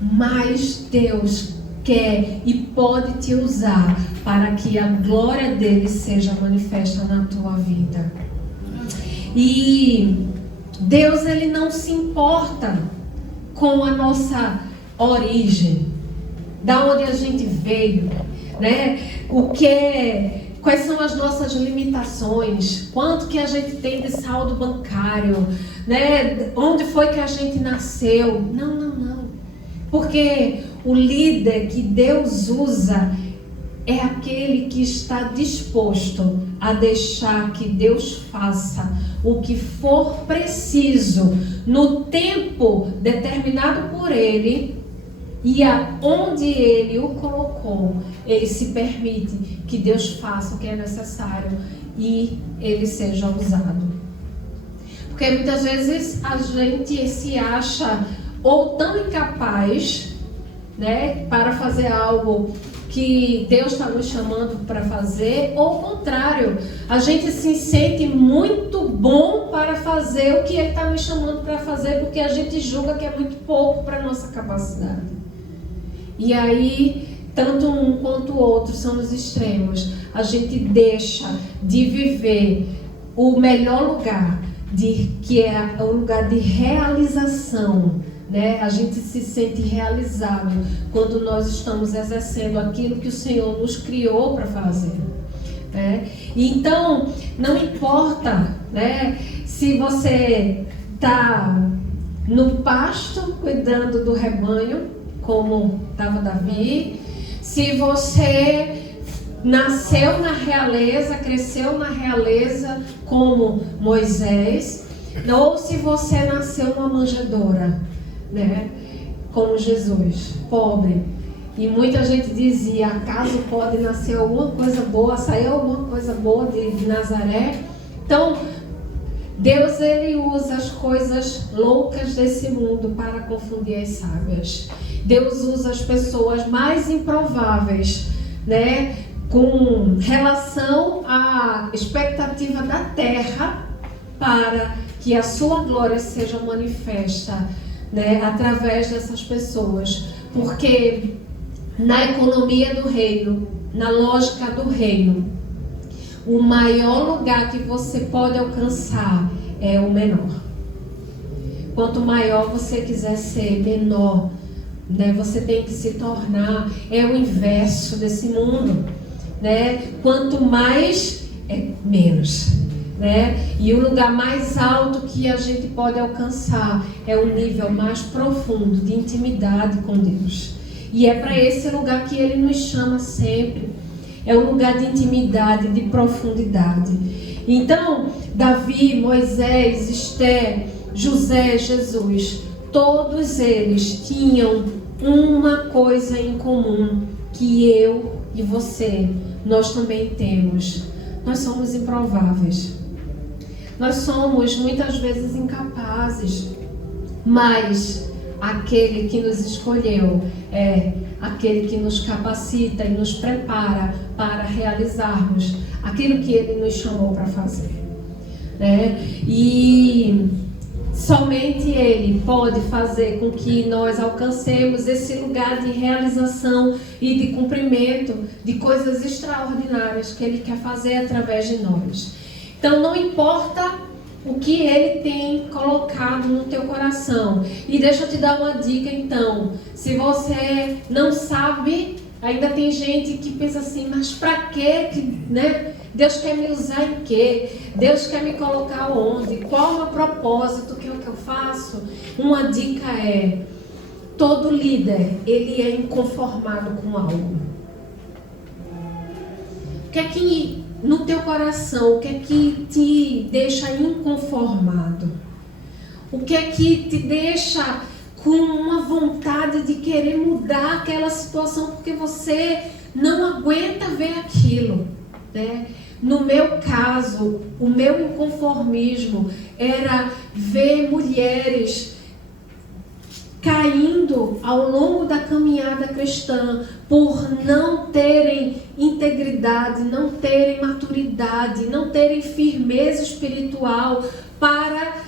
mais Deus quer e pode te usar para que a glória dele seja manifesta na tua vida. E Deus, ele não se importa com a nossa origem, da onde a gente veio, né? Quais são as nossas limitações, quanto que a gente tem de saldo bancário, né? Onde foi que a gente nasceu? Não. Porque o líder que Deus usa é aquele que está disposto a deixar que Deus faça o que for preciso no tempo determinado por Ele e aonde Ele o colocou. Ele se permite que Deus faça o que é necessário e Ele seja usado. Porque muitas vezes a gente se acha ou tão incapaz, né, para fazer algo que Deus está nos chamando para fazer, ou ao contrário, a gente se sente muito bom para fazer o que Ele está nos chamando para fazer, porque a gente julga que é muito pouco para a nossa capacidade. E aí, tanto um quanto o outro são os extremos. A gente deixa de viver o melhor lugar, que é o lugar de realização, né? A gente se sente realizado quando nós estamos exercendo aquilo que o Senhor nos criou para fazer, né? Então, não importa, né, se você está no pasto cuidando do rebanho, como estava Davi, se você nasceu na realeza, cresceu na realeza como Moisés, ou se você nasceu numa manjedoura, né, como Jesus, pobre. E muita gente dizia, acaso pode nascer alguma coisa boa, sair alguma coisa boa de Nazaré? Então, Deus, ele usa as coisas loucas desse mundo para confundir as sábias. Deus usa as pessoas mais improváveis, né, com relação à expectativa da terra, para que a sua glória seja manifesta, né, através dessas pessoas. Porque na economia do reino, na lógica do reino, o maior lugar que você pode alcançar é o menor. Quanto maior você quiser ser, menor, né, você tem que se tornar. É o inverso desse mundo, né? Quanto mais, é menos, né? E o lugar mais alto que a gente pode alcançar é o nível mais profundo de intimidade com Deus. E é para esse lugar que Ele nos chama sempre. É um lugar de intimidade, de profundidade. Então, Davi, Moisés, Esther, José, Jesus, todos eles tinham uma coisa em comum que eu e você, nós também temos. Nós somos improváveis. Nós somos muitas vezes incapazes, mas aquele que nos escolheu é aquele que nos capacita e nos prepara para realizarmos aquilo que Ele nos chamou para fazer, né? E somente Ele pode fazer com que nós alcancemos esse lugar de realização e de cumprimento de coisas extraordinárias que Ele quer fazer através de nós. Então, não importa o que Ele tem colocado no teu coração. E deixa eu te dar uma dica, então. Se você não sabe, ainda tem gente que pensa assim, mas para quê? Né? Deus quer me usar em quê? Deus quer me colocar onde? Qual é o meu propósito? O que eu faço? Uma dica é, todo líder, ele é inconformado com algo. O que é que no teu coração, o que é que te deixa inconformado? O que é que te deixa com uma vontade de querer mudar aquela situação porque você não aguenta ver aquilo, né? No meu caso, o meu inconformismo era ver mulheres caindo ao longo da caminhada cristã por não terem integridade, não terem maturidade, não terem firmeza espiritual para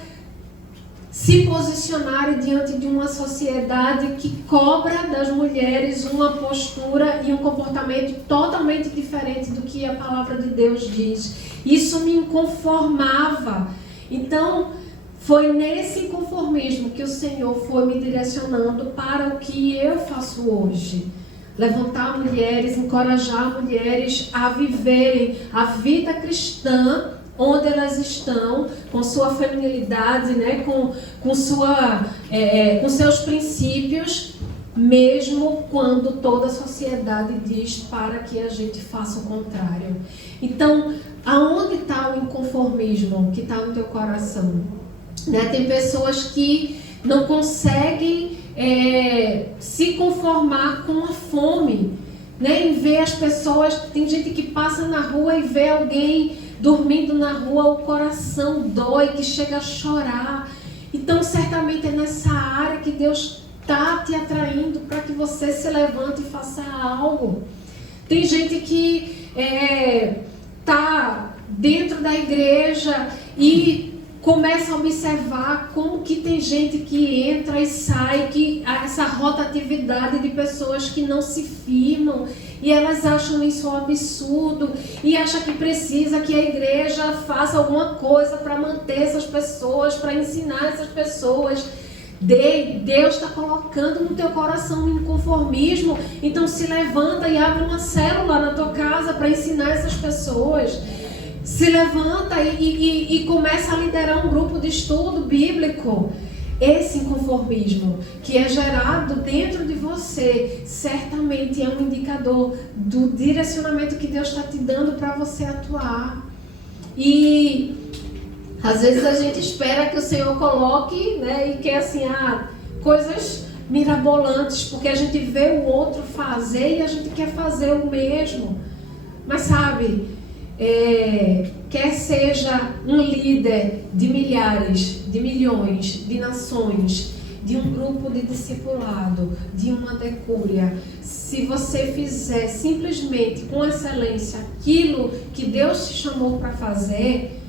se posicionarem diante de uma sociedade que cobra das mulheres uma postura e um comportamento totalmente diferente do que a palavra de Deus diz. Isso me inconformava. Então, foi nesse inconformismo que o Senhor foi me direcionando para o que eu faço hoje. Levantar mulheres, encorajar mulheres a viverem a vida cristã onde elas estão, com sua feminilidade, né? com seus princípios, mesmo quando toda a sociedade diz para que a gente faça o contrário. Então, aonde está o inconformismo que está no teu coração? Né? Tem pessoas que não conseguem se conformar com a fome, né? Em ver as pessoas. Tem gente que passa na rua e vê alguém dormindo na rua, o coração dói, que chega a chorar. Então, certamente é nessa área que Deus está te atraindo para que você se levante e faça algo. Tem gente que está dentro da igreja e começa a observar como que tem gente que entra e sai, que essa rotatividade de pessoas que não se firmam, e elas acham isso um absurdo, e acham que precisa que a igreja faça alguma coisa para manter essas pessoas, para ensinar essas pessoas. Deus está colocando no teu coração um inconformismo, então se levanta e abre uma célula na tua casa para ensinar essas pessoas. Se levanta e começa a liderar um grupo de estudo bíblico. Esse inconformismo que é gerado dentro de você, certamente é um indicador do direcionamento que Deus está te dando para você atuar. E às vezes a gente espera que o Senhor coloque, né, e quer assim, coisas mirabolantes, porque a gente vê o outro fazer e a gente quer fazer o mesmo. Mas sabe, quer seja um líder de milhares, de milhões, de nações, de um grupo de discipulado, de uma decúria, se você fizer simplesmente com excelência aquilo que Deus te chamou para fazer,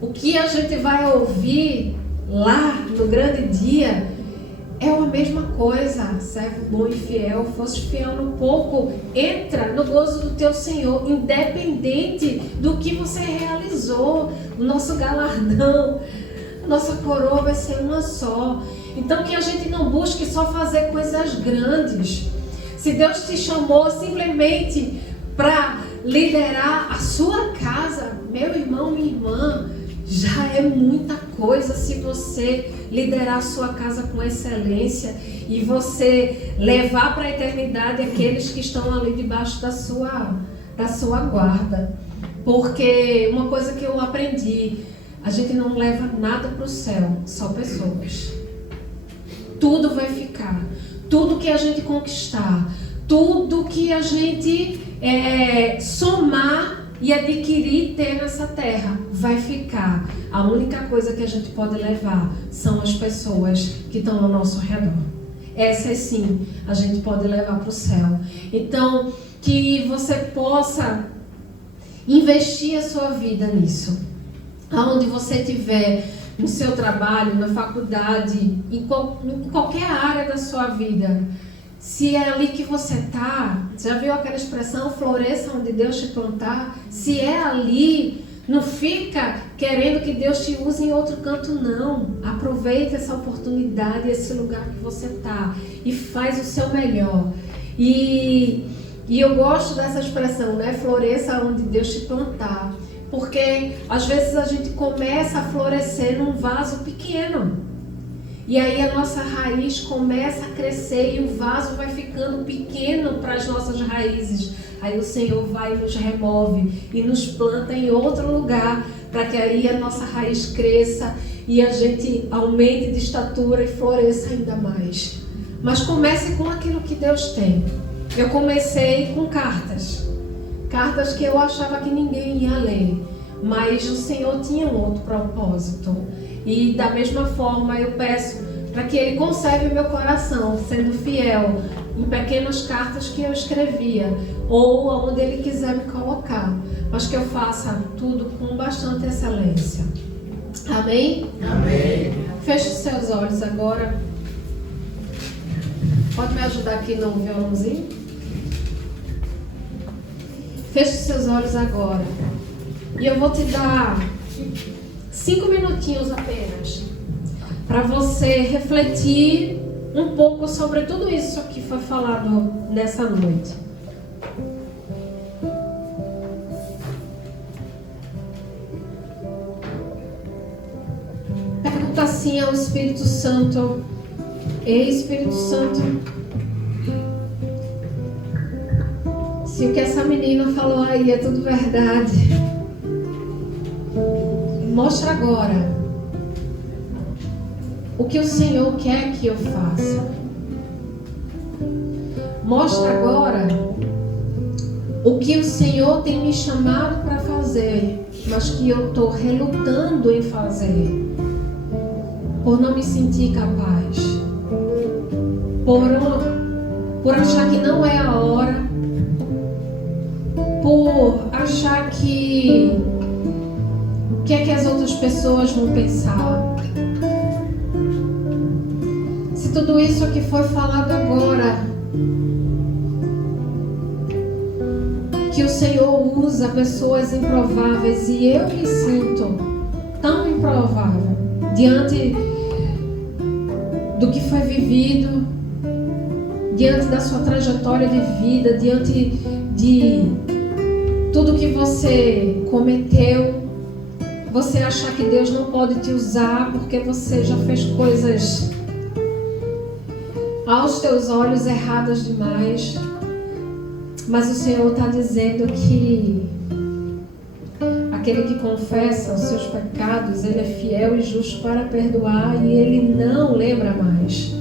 o que a gente vai ouvir lá no grande dia é a mesma coisa. Servo bom e fiel, foste fiel no pouco, entra no gozo do teu Senhor, independente do que você realizou. O nosso galardão, a nossa coroa vai ser uma só. Então que a gente não busque só fazer coisas grandes. Se Deus te chamou simplesmente para liderar a sua casa, meu irmão, minha irmã, já é muita coisa se você liderar a sua casa com excelência e você levar para a eternidade aqueles que estão ali debaixo da sua guarda. Porque uma coisa que eu aprendi, a gente não leva nada para o céu, só pessoas. Tudo vai ficar. Tudo que a gente conquistar, tudo que a gente somar e adquirir, ter nessa terra, vai ficar. A única coisa que a gente pode levar são as pessoas que estão ao nosso redor. Essas sim, a gente pode levar para o céu. Então, que você possa investir a sua vida nisso. Aonde você estiver, no seu trabalho, na faculdade, em qualquer área da sua vida. Se é ali que você está, já viu aquela expressão, floresça onde Deus te plantar? Se é ali, não fica querendo que Deus te use em outro canto, não. Aproveita essa oportunidade, esse lugar que você está e faz o seu melhor. E eu gosto dessa expressão, né? Floresça onde Deus te plantar. Porque às vezes a gente começa a florescer num vaso pequeno. E aí a nossa raiz começa a crescer e o vaso vai ficando pequeno para as nossas raízes. Aí o Senhor vai e nos remove e nos planta em outro lugar para que aí a nossa raiz cresça e a gente aumente de estatura e floresça ainda mais. Mas comece com aquilo que Deus tem. Eu comecei com cartas que eu achava que ninguém ia ler, mas o Senhor tinha um outro propósito. E da mesma forma eu peço para que Ele conserve o meu coração, sendo fiel em pequenas cartas que eu escrevia, ou aonde Ele quiser me colocar, mas que eu faça tudo com bastante excelência. Amém? Amém. Feche os seus olhos agora. Pode me ajudar aqui no violãozinho? Feche os seus olhos agora. E eu vou te dar 5 minutinhos apenas para você refletir um pouco sobre tudo isso que foi falado nessa noite. Pergunta assim ao Espírito Santo: Ei, Espírito Santo, se o que essa menina falou aí é tudo verdade, mostra agora o que o Senhor quer que eu faça. Mostra agora o que o Senhor tem me chamado para fazer, mas que eu estou relutando em fazer, por não me sentir capaz, por achar que não é a hora, por achar que o que é que as outras pessoas vão pensar. Se tudo isso que foi falado agora, que o Senhor usa pessoas improváveis, e eu me sinto tão improvável diante do que foi vivido, diante da sua trajetória de vida, diante de tudo que você cometeu, você achar que Deus não pode te usar porque você já fez coisas aos teus olhos erradas demais. Mas o Senhor está dizendo que aquele que confessa os seus pecados, Ele é fiel e justo para perdoar, e Ele não lembra mais.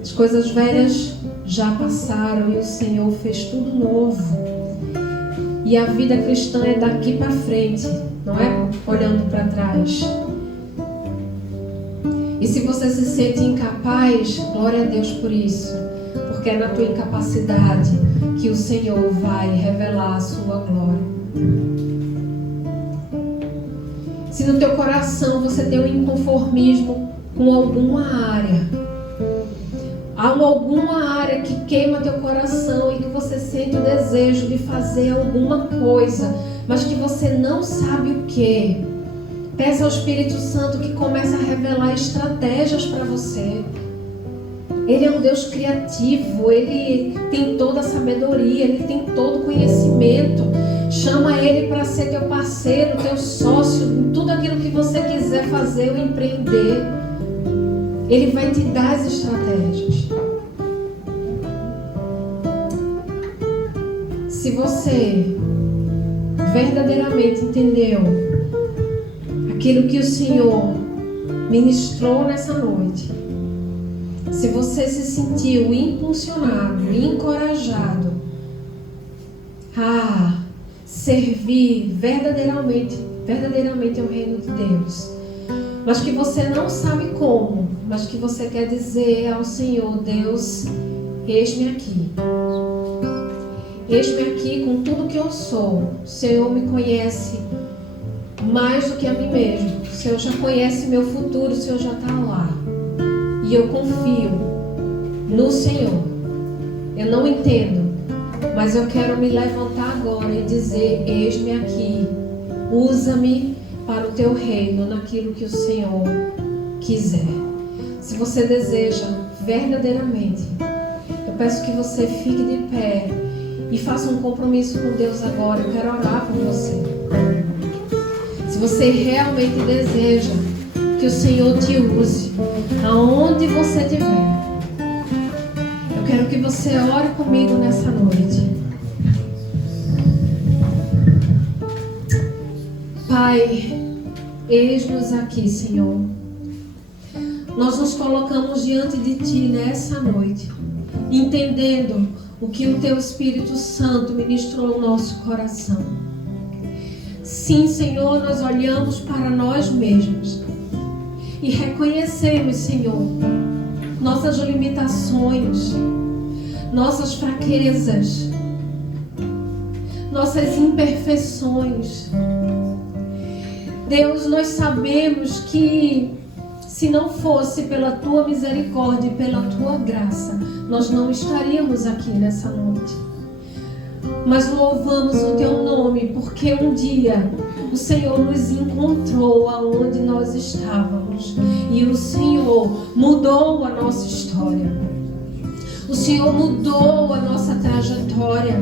As coisas velhas já passaram e o Senhor fez tudo novo. E a vida cristã é daqui para frente, não é olhando para trás. E se você se sente incapaz, glória a Deus por isso, porque é na tua incapacidade que o Senhor vai revelar a sua glória. Se no teu coração você tem um inconformismo com alguma área, há alguma área que queima teu coração e que você sente o desejo de fazer alguma coisa, mas que você não sabe o que, peça ao Espírito Santo que comece a revelar estratégias para você. Ele é um Deus criativo, Ele tem toda a sabedoria, Ele tem todo o conhecimento. Chama Ele para ser teu parceiro, teu sócio, em tudo aquilo que você quiser fazer ou empreender. Ele vai te dar as estratégias. Se você verdadeiramente entendeu aquilo que o Senhor ministrou nessa noite, se você se sentiu impulsionado, encorajado a servir verdadeiramente ao reino de Deus, mas que você não sabe como, mas que você quer dizer ao Senhor: Deus, eis-me aqui. Eis-me aqui com tudo que eu sou. O Senhor me conhece mais do que a mim mesmo. O Senhor já conhece meu futuro, o Senhor já está lá. E eu confio no Senhor. Eu não entendo, mas eu quero me levantar agora e dizer: eis-me aqui. Usa-me para o teu reino, naquilo que o Senhor quiser. Se você deseja verdadeiramente, eu peço que você fique de pé e faça um compromisso com Deus agora. Eu quero orar por você. Se você realmente deseja que o Senhor te use, aonde você estiver, eu quero que você ore comigo nessa noite. Pai, eis-nos aqui, Senhor. Nós nos colocamos diante de Ti nessa noite, entendendo o que o Teu Espírito Santo ministrou no nosso coração. Sim, Senhor, nós olhamos para nós mesmos e reconhecemos, Senhor, nossas limitações, nossas fraquezas, nossas imperfeições. Deus, nós sabemos que se não fosse pela Tua misericórdia e pela Tua graça, nós não estaríamos aqui nessa noite. Mas louvamos o Teu nome, porque um dia o Senhor nos encontrou aonde nós estávamos. E o Senhor mudou a nossa história. O Senhor mudou a nossa trajetória.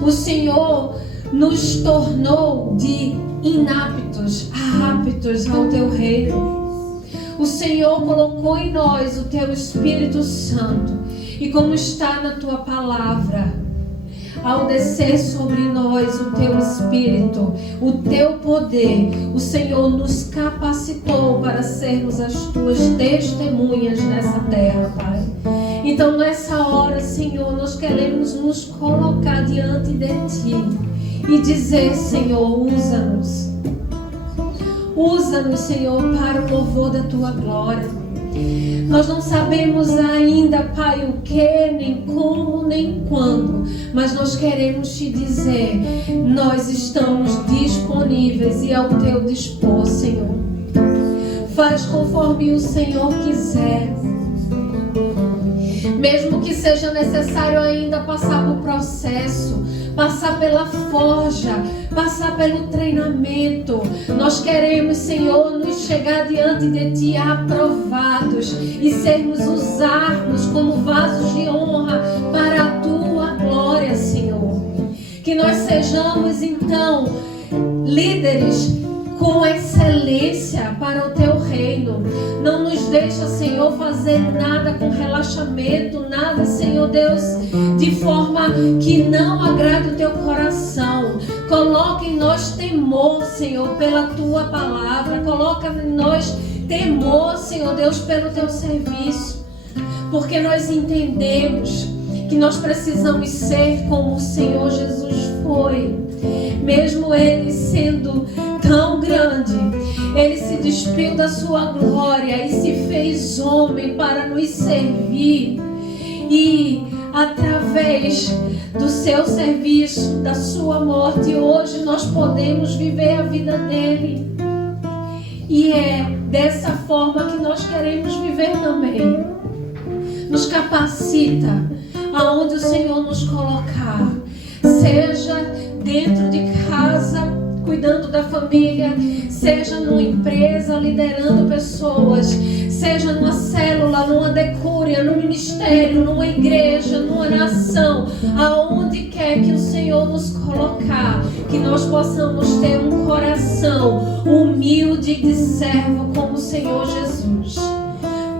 O Senhor nos tornou de inaptos a aptos ao teu reino. O Senhor colocou em nós o teu Espírito Santo. E como está na tua palavra, ao descer sobre nós o teu Espírito, o teu poder, o Senhor nos capacitou para sermos as tuas testemunhas nessa terra, Pai. Então nessa hora, Senhor, nós queremos nos colocar diante de Ti e dizer: Senhor, usa-nos. Usa-nos, Senhor, para o louvor da Tua glória. Nós não sabemos ainda, Pai, o que, nem como, nem quando, mas nós queremos Te dizer: nós estamos disponíveis e ao Teu dispor, Senhor. Faz conforme o Senhor quiser. Mesmo que seja necessário ainda passar por processo, passar pela forja, passar pelo treinamento, nós queremos, Senhor, nos chegar diante de Ti aprovados e usarmos como vasos de honra para a Tua glória, Senhor. Que nós sejamos, então, líderes com excelência para o Teu reino. Não nos deixa, Senhor, fazer nada com relaxamento, nada, Senhor Deus, de forma que não agrade o Teu coração. Coloca em nós temor, Senhor, pela Tua palavra. Coloca em nós temor, Senhor Deus, pelo Teu serviço. Porque nós entendemos que nós precisamos ser como o Senhor Jesus foi. Mesmo Ele sendo tão grande, Ele se despiu da sua glória e se fez homem para nos servir. E através do seu serviço, da sua morte, hoje nós podemos viver a vida dele. E é dessa forma que nós queremos viver também. Nos capacita aonde o Senhor nos colocar, seja dentro de casa, cuidando da família, seja numa empresa, liderando pessoas, seja numa célula, numa decúria, num ministério, numa igreja, numa nação, aonde quer que o Senhor nos colocar, que nós possamos ter um coração humilde de servo como o Senhor Jesus.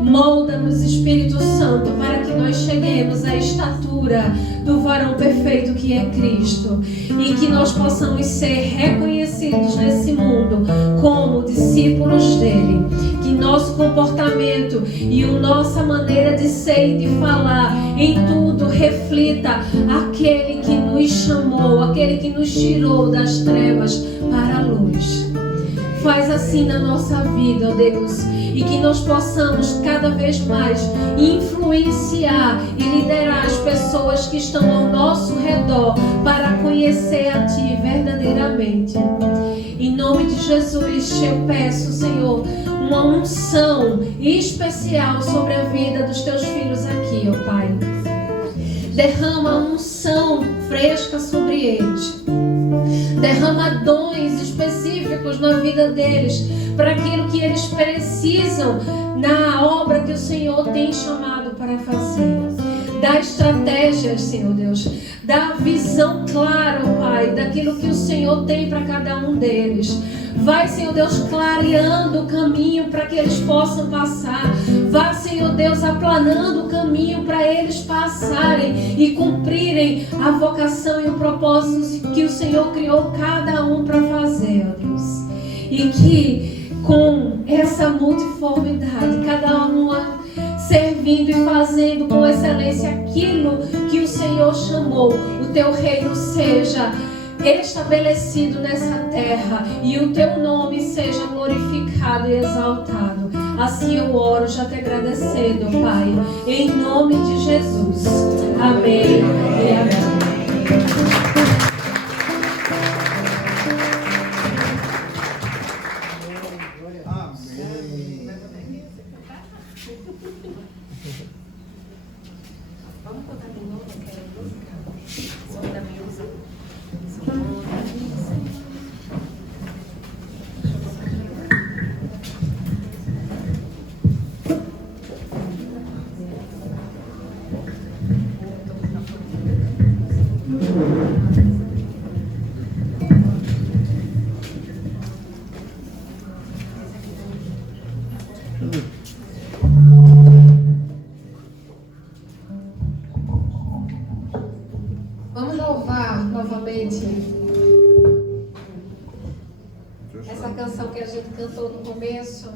Molda-nos, Espírito Santo, para que nós cheguemos à estatura do varão perfeito que é Cristo e que nós possamos ser reconhecidos nesse mundo como discípulos dele. Que nosso comportamento e a nossa maneira de ser e de falar em tudo reflita aquele que nos chamou, aquele que nos tirou das trevas para a luz. Faz assim na nossa vida, ó Deus, e que nós possamos cada vez mais influenciar e liderar as pessoas que estão ao nosso redor para conhecer a Ti verdadeiramente. Em nome de Jesus, eu peço, Senhor, uma unção especial sobre a vida dos Teus filhos aqui, ó Pai. Derrama a unção fresca sobre eles. Derrama dons específicos na vida deles, para aquilo que eles precisam na obra que o Senhor tem chamado para fazer. Dá estratégias, Senhor Deus. Dá visão clara, Pai, daquilo que o Senhor tem para cada um deles. Vai, Senhor Deus, clareando o caminho para que eles possam passar. Vá, Senhor Deus, aplanando o caminho para eles passarem e cumprirem a vocação e o propósito que o Senhor criou cada um para fazer, ó Deus. E que com essa multiformidade, cada um servindo e fazendo com excelência aquilo que o Senhor chamou, o Teu reino seja estabelecido nessa terra e o Teu nome seja glorificado e exaltado. Assim eu oro, já te agradecendo, Pai, em nome de Jesus. Amém e amém. Vamos tocar de novo aquela música? Som da música. Vamos louvar novamente essa canção que a gente cantou no começo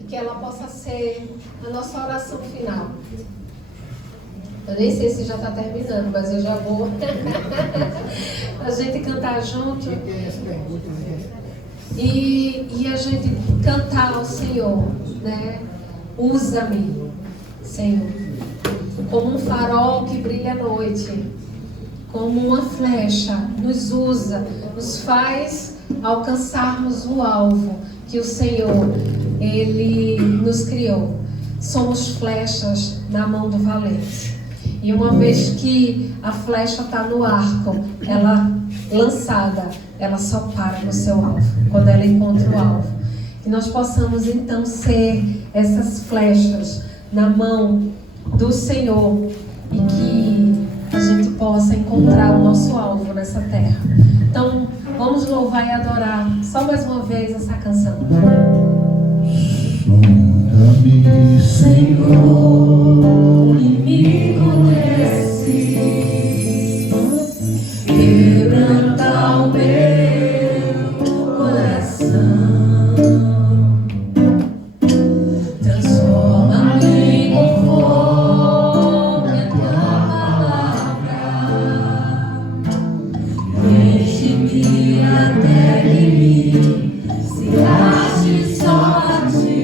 e que ela possa ser a nossa oração final. Eu nem sei se já está terminando, mas eu já vou a gente cantar junto e a gente cantar ao Senhor, né? Usa-me, Senhor, como um farol que brilha à noite, como uma flecha, nos usa, nos faz alcançarmos o alvo que o Senhor, Ele nos criou. Somos flechas na mão do valente. E uma vez que a flecha está no arco, ela lançada, ela só para no seu alvo, quando ela encontra o alvo. Que nós possamos então ser essas flechas na mão do Senhor e que a gente possa encontrar o nosso alvo nessa terra. Então, vamos louvar e adorar só mais uma vez essa canção. Sonda-me, Senhor, e me conhece, quebranta o meu coração, transforma-me conforme a tua palavra, enche-me até de mim, se ache só a ti.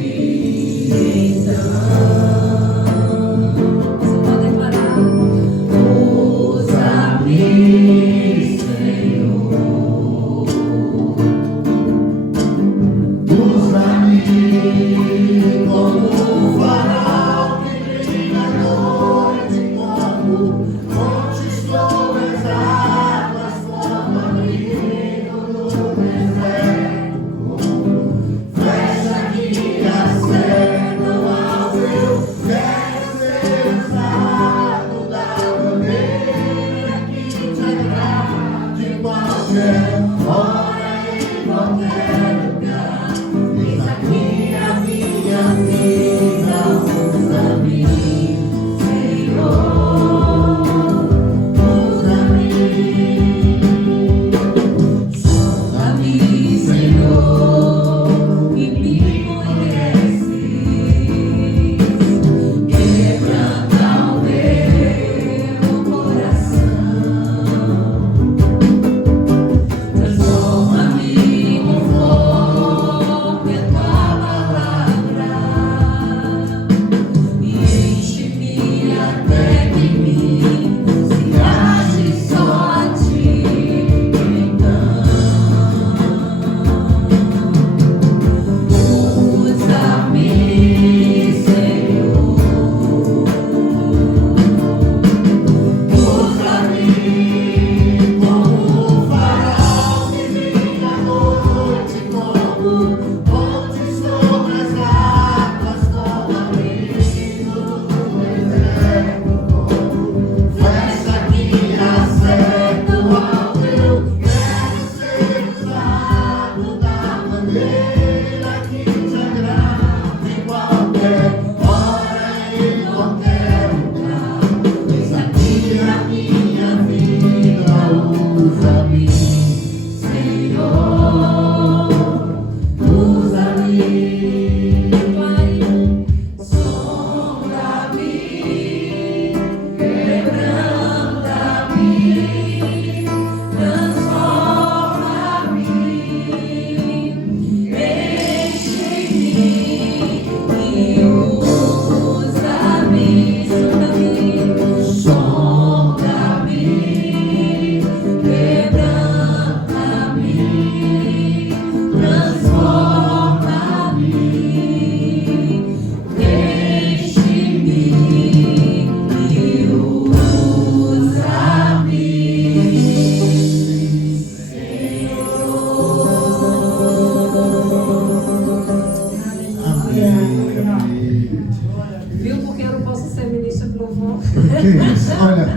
Que isso? Olha,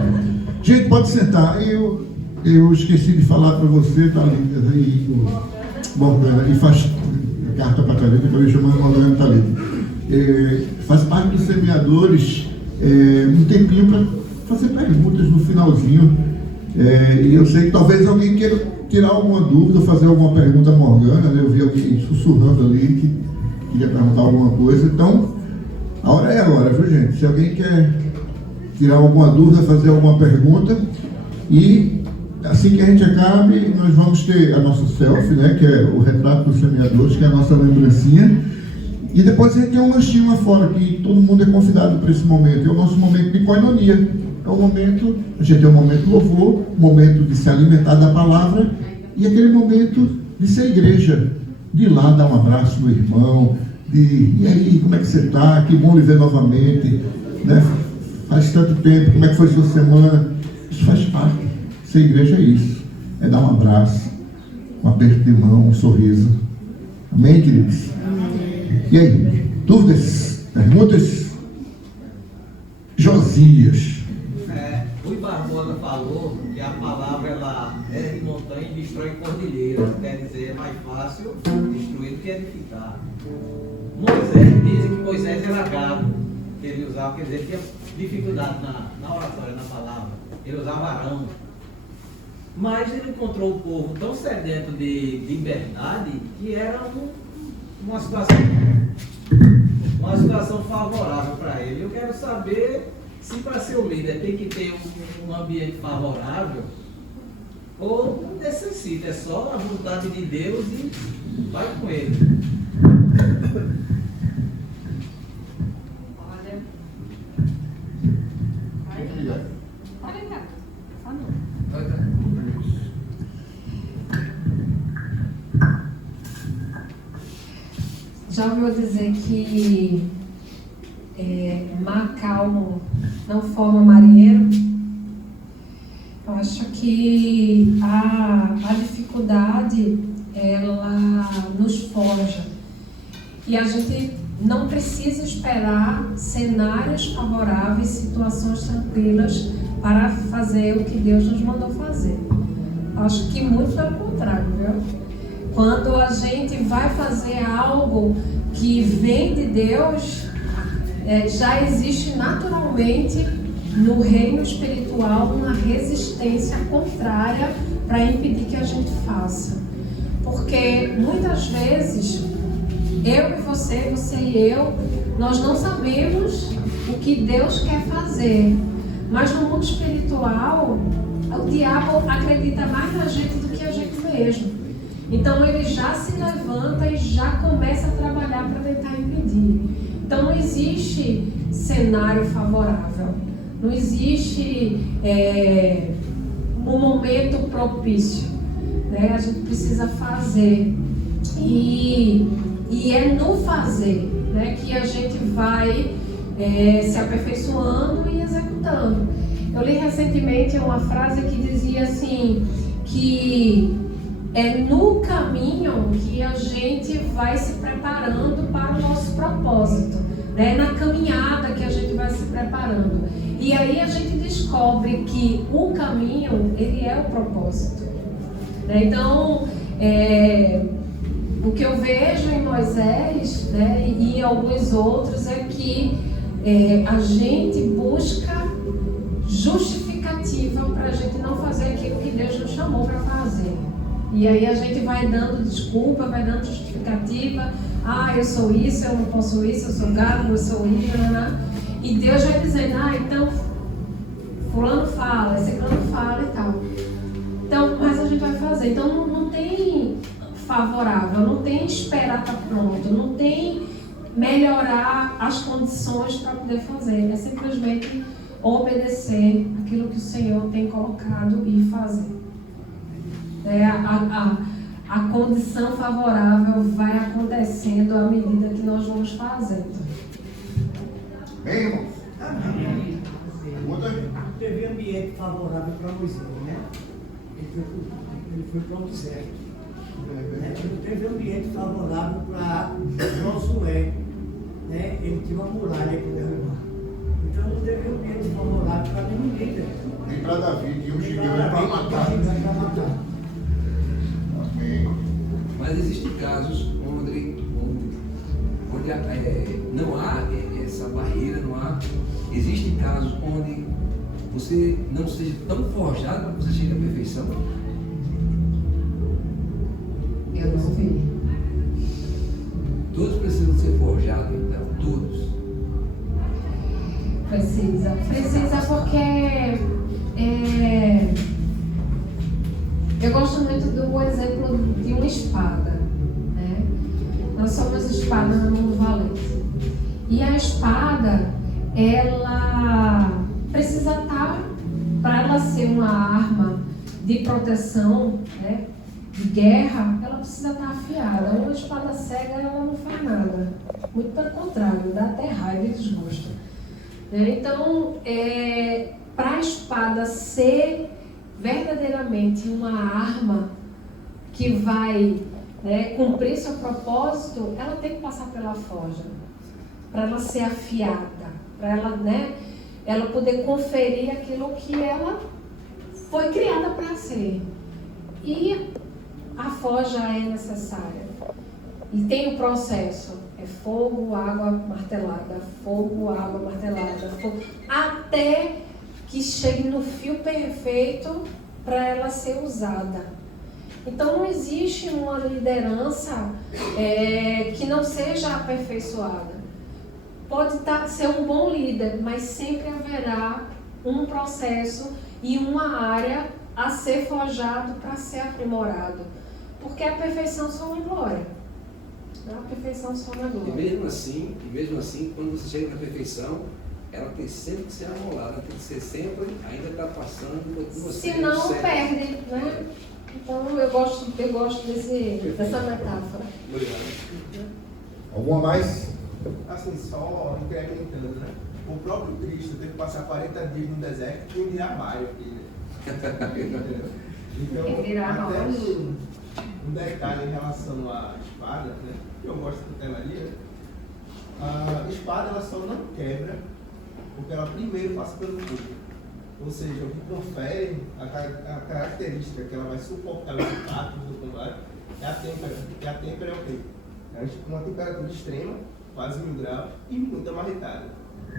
gente, pode sentar. Eu eu esqueci de falar para você, Thalita, e Morgana, e faz carta para Thalita, que eu ia chamando Morgana e Thalita. Faz parte dos semeadores um tempinho para fazer perguntas no finalzinho. E eu sei que talvez alguém queira tirar alguma dúvida, fazer alguma pergunta a Morgana, né? Eu vi alguém sussurrando ali que queria perguntar alguma coisa. Então, a hora é agora, viu, gente? Se alguém quer tirar alguma dúvida, fazer alguma pergunta, e assim que a gente acabe, nós vamos ter a nossa selfie, né? Que é o retrato dos semeadores, que é a nossa lembrancinha. E depois a gente tem um lanchinho lá fora, que todo mundo é convidado para esse momento. É o nosso momento de koinonia. É o momento, a gente tem um momento de louvor, um momento de se alimentar da palavra, e aquele momento de ser igreja, de ir lá dar um abraço no irmão, e aí, como é que você está? Que bom lhe ver novamente, né? Faz tanto tempo, como é que foi sua semana? Isso faz parte. Ser igreja é isso, é dar um abraço, um aperto de mão, um sorriso. Amém, queridos? E aí, dúvidas? Perguntas? Josias. Rui Barbosa falou que a palavra ela é de montanha e destrói cordilheira. Quer dizer, é mais fácil destruir do que edificar. Moisés, dizem que Moisés era gado, que ele usava, quer dizer, ele tinha dificuldade na oratória, na palavra. Ele usava arão. Mas ele encontrou o povo tão sedento de liberdade que era uma situação favorável para ele. Eu quero saber se para ser o líder tem que ter um ambiente favorável ou não necessita, é só a vontade de Deus e vai com ele. Olha. Olha, cara. Já ouviu dizer que mar calmo não forma marinheiro? Eu acho que a dificuldade, ela nos forja. E a gente não precisa esperar cenários favoráveis, situações tranquilas para fazer o que Deus nos mandou fazer. Eu acho que muito pelo contrário, viu? Quando a gente vai fazer algo que vem de Deus, já existe naturalmente no reino espiritual uma resistência contrária para impedir que a gente faça. Porque muitas vezes, eu e você e eu, nós não sabemos o que Deus quer fazer. Mas no mundo espiritual, o diabo acredita mais na gente do que a gente mesmo. Então ele já se levanta e já começa a trabalhar para tentar impedir. Então não existe cenário favorável, não existe um momento propício, né? A gente precisa fazer e é no fazer, né, que a gente vai se aperfeiçoando e executando. Eu li recentemente uma frase que dizia assim, que é no caminho que a gente vai se preparando para o nosso propósito, né? Na caminhada que a gente vai se preparando. E aí a gente descobre que o caminho, ele é o propósito, né? Então, o que eu vejo em Moisés, né, e em alguns outros é que a gente busca justificativa para a gente não fazer aquilo que Deus nos chamou para fazer. E aí a gente vai dando desculpa, vai dando justificativa. Eu sou isso, eu não posso isso, eu sou gado, eu sou isso, né? E Deus vai dizendo, então fulano fala, esse ciclano fala e tal. Então, mas a gente vai fazer. Então não tem favorável, não tem esperar estar pronto, não tem melhorar as condições para poder fazer. É simplesmente obedecer aquilo que o Senhor tem colocado e fazer. A condição favorável vai acontecendo à medida que nós vamos fazendo. Bem, irmãos? Teve ambiente favorável para Moisés, né? Ele foi para o deserto. Ele teve ambiente favorável para Josué, né? Ele tinha uma muralha para derrubar. Então não teve um ambiente favorável para nenhum líder. Nem para Davi, que um chegou para matar. Amém. Mas existem casos onde não há essa barreira, não há. Existem casos onde você não seja tão forjado para que você chegue à perfeição. Eu não vi. Todos precisam ser forjados, então, todos. Precisa porque eu gosto muito do exemplo de uma espada, né? Nós somos espada no mundo valente. E a espada, ela precisa estar, para ela ser uma arma de proteção, né? De guerra, ela precisa estar afiada. Uma espada cega, ela não faz nada. Muito pelo contrário, dá até raiva e desgosto. Então, para a espada ser verdadeiramente uma arma que vai, né, cumprir seu propósito, ela tem que passar pela forja, para ela ser afiada, para ela, né, ela poder conferir aquilo que ela foi criada para ser. E a forja é necessária. E tem o processo. É fogo, água martelada, fogo, água martelada, fogo, até que chegue no fio perfeito para ela ser usada. Então não existe uma liderança que não seja aperfeiçoada. Pode ser um bom líder, mas sempre haverá um processo e uma área a ser forjado para ser aprimorado. Porque a perfeição só na glória. A perfeição só na glória. E mesmo assim, quando você chega na perfeição, ela tem sempre que ser amolada, tem que ser sempre, ainda está passando por você. Se não, perde, né? Então eu gosto dessa metáfora. Obrigado. Alguma mais? Assim, só incrementando, né? O próprio Cristo teve que passar 40 dias no deserto, quem dirá Maio aqui, né? Então, Quem dirá até nós? um detalhe em relação à espada, né? Que eu gosto do telaria, a espada ela só não quebra porque ela primeiro passa pelo fogo. Ou seja, o que confere a característica que ela vai suportar os impactos do combate é a têmpera. E a têmpera é o quê? Uma temperatura extrema, quase 1000 graus, e muito amarretada.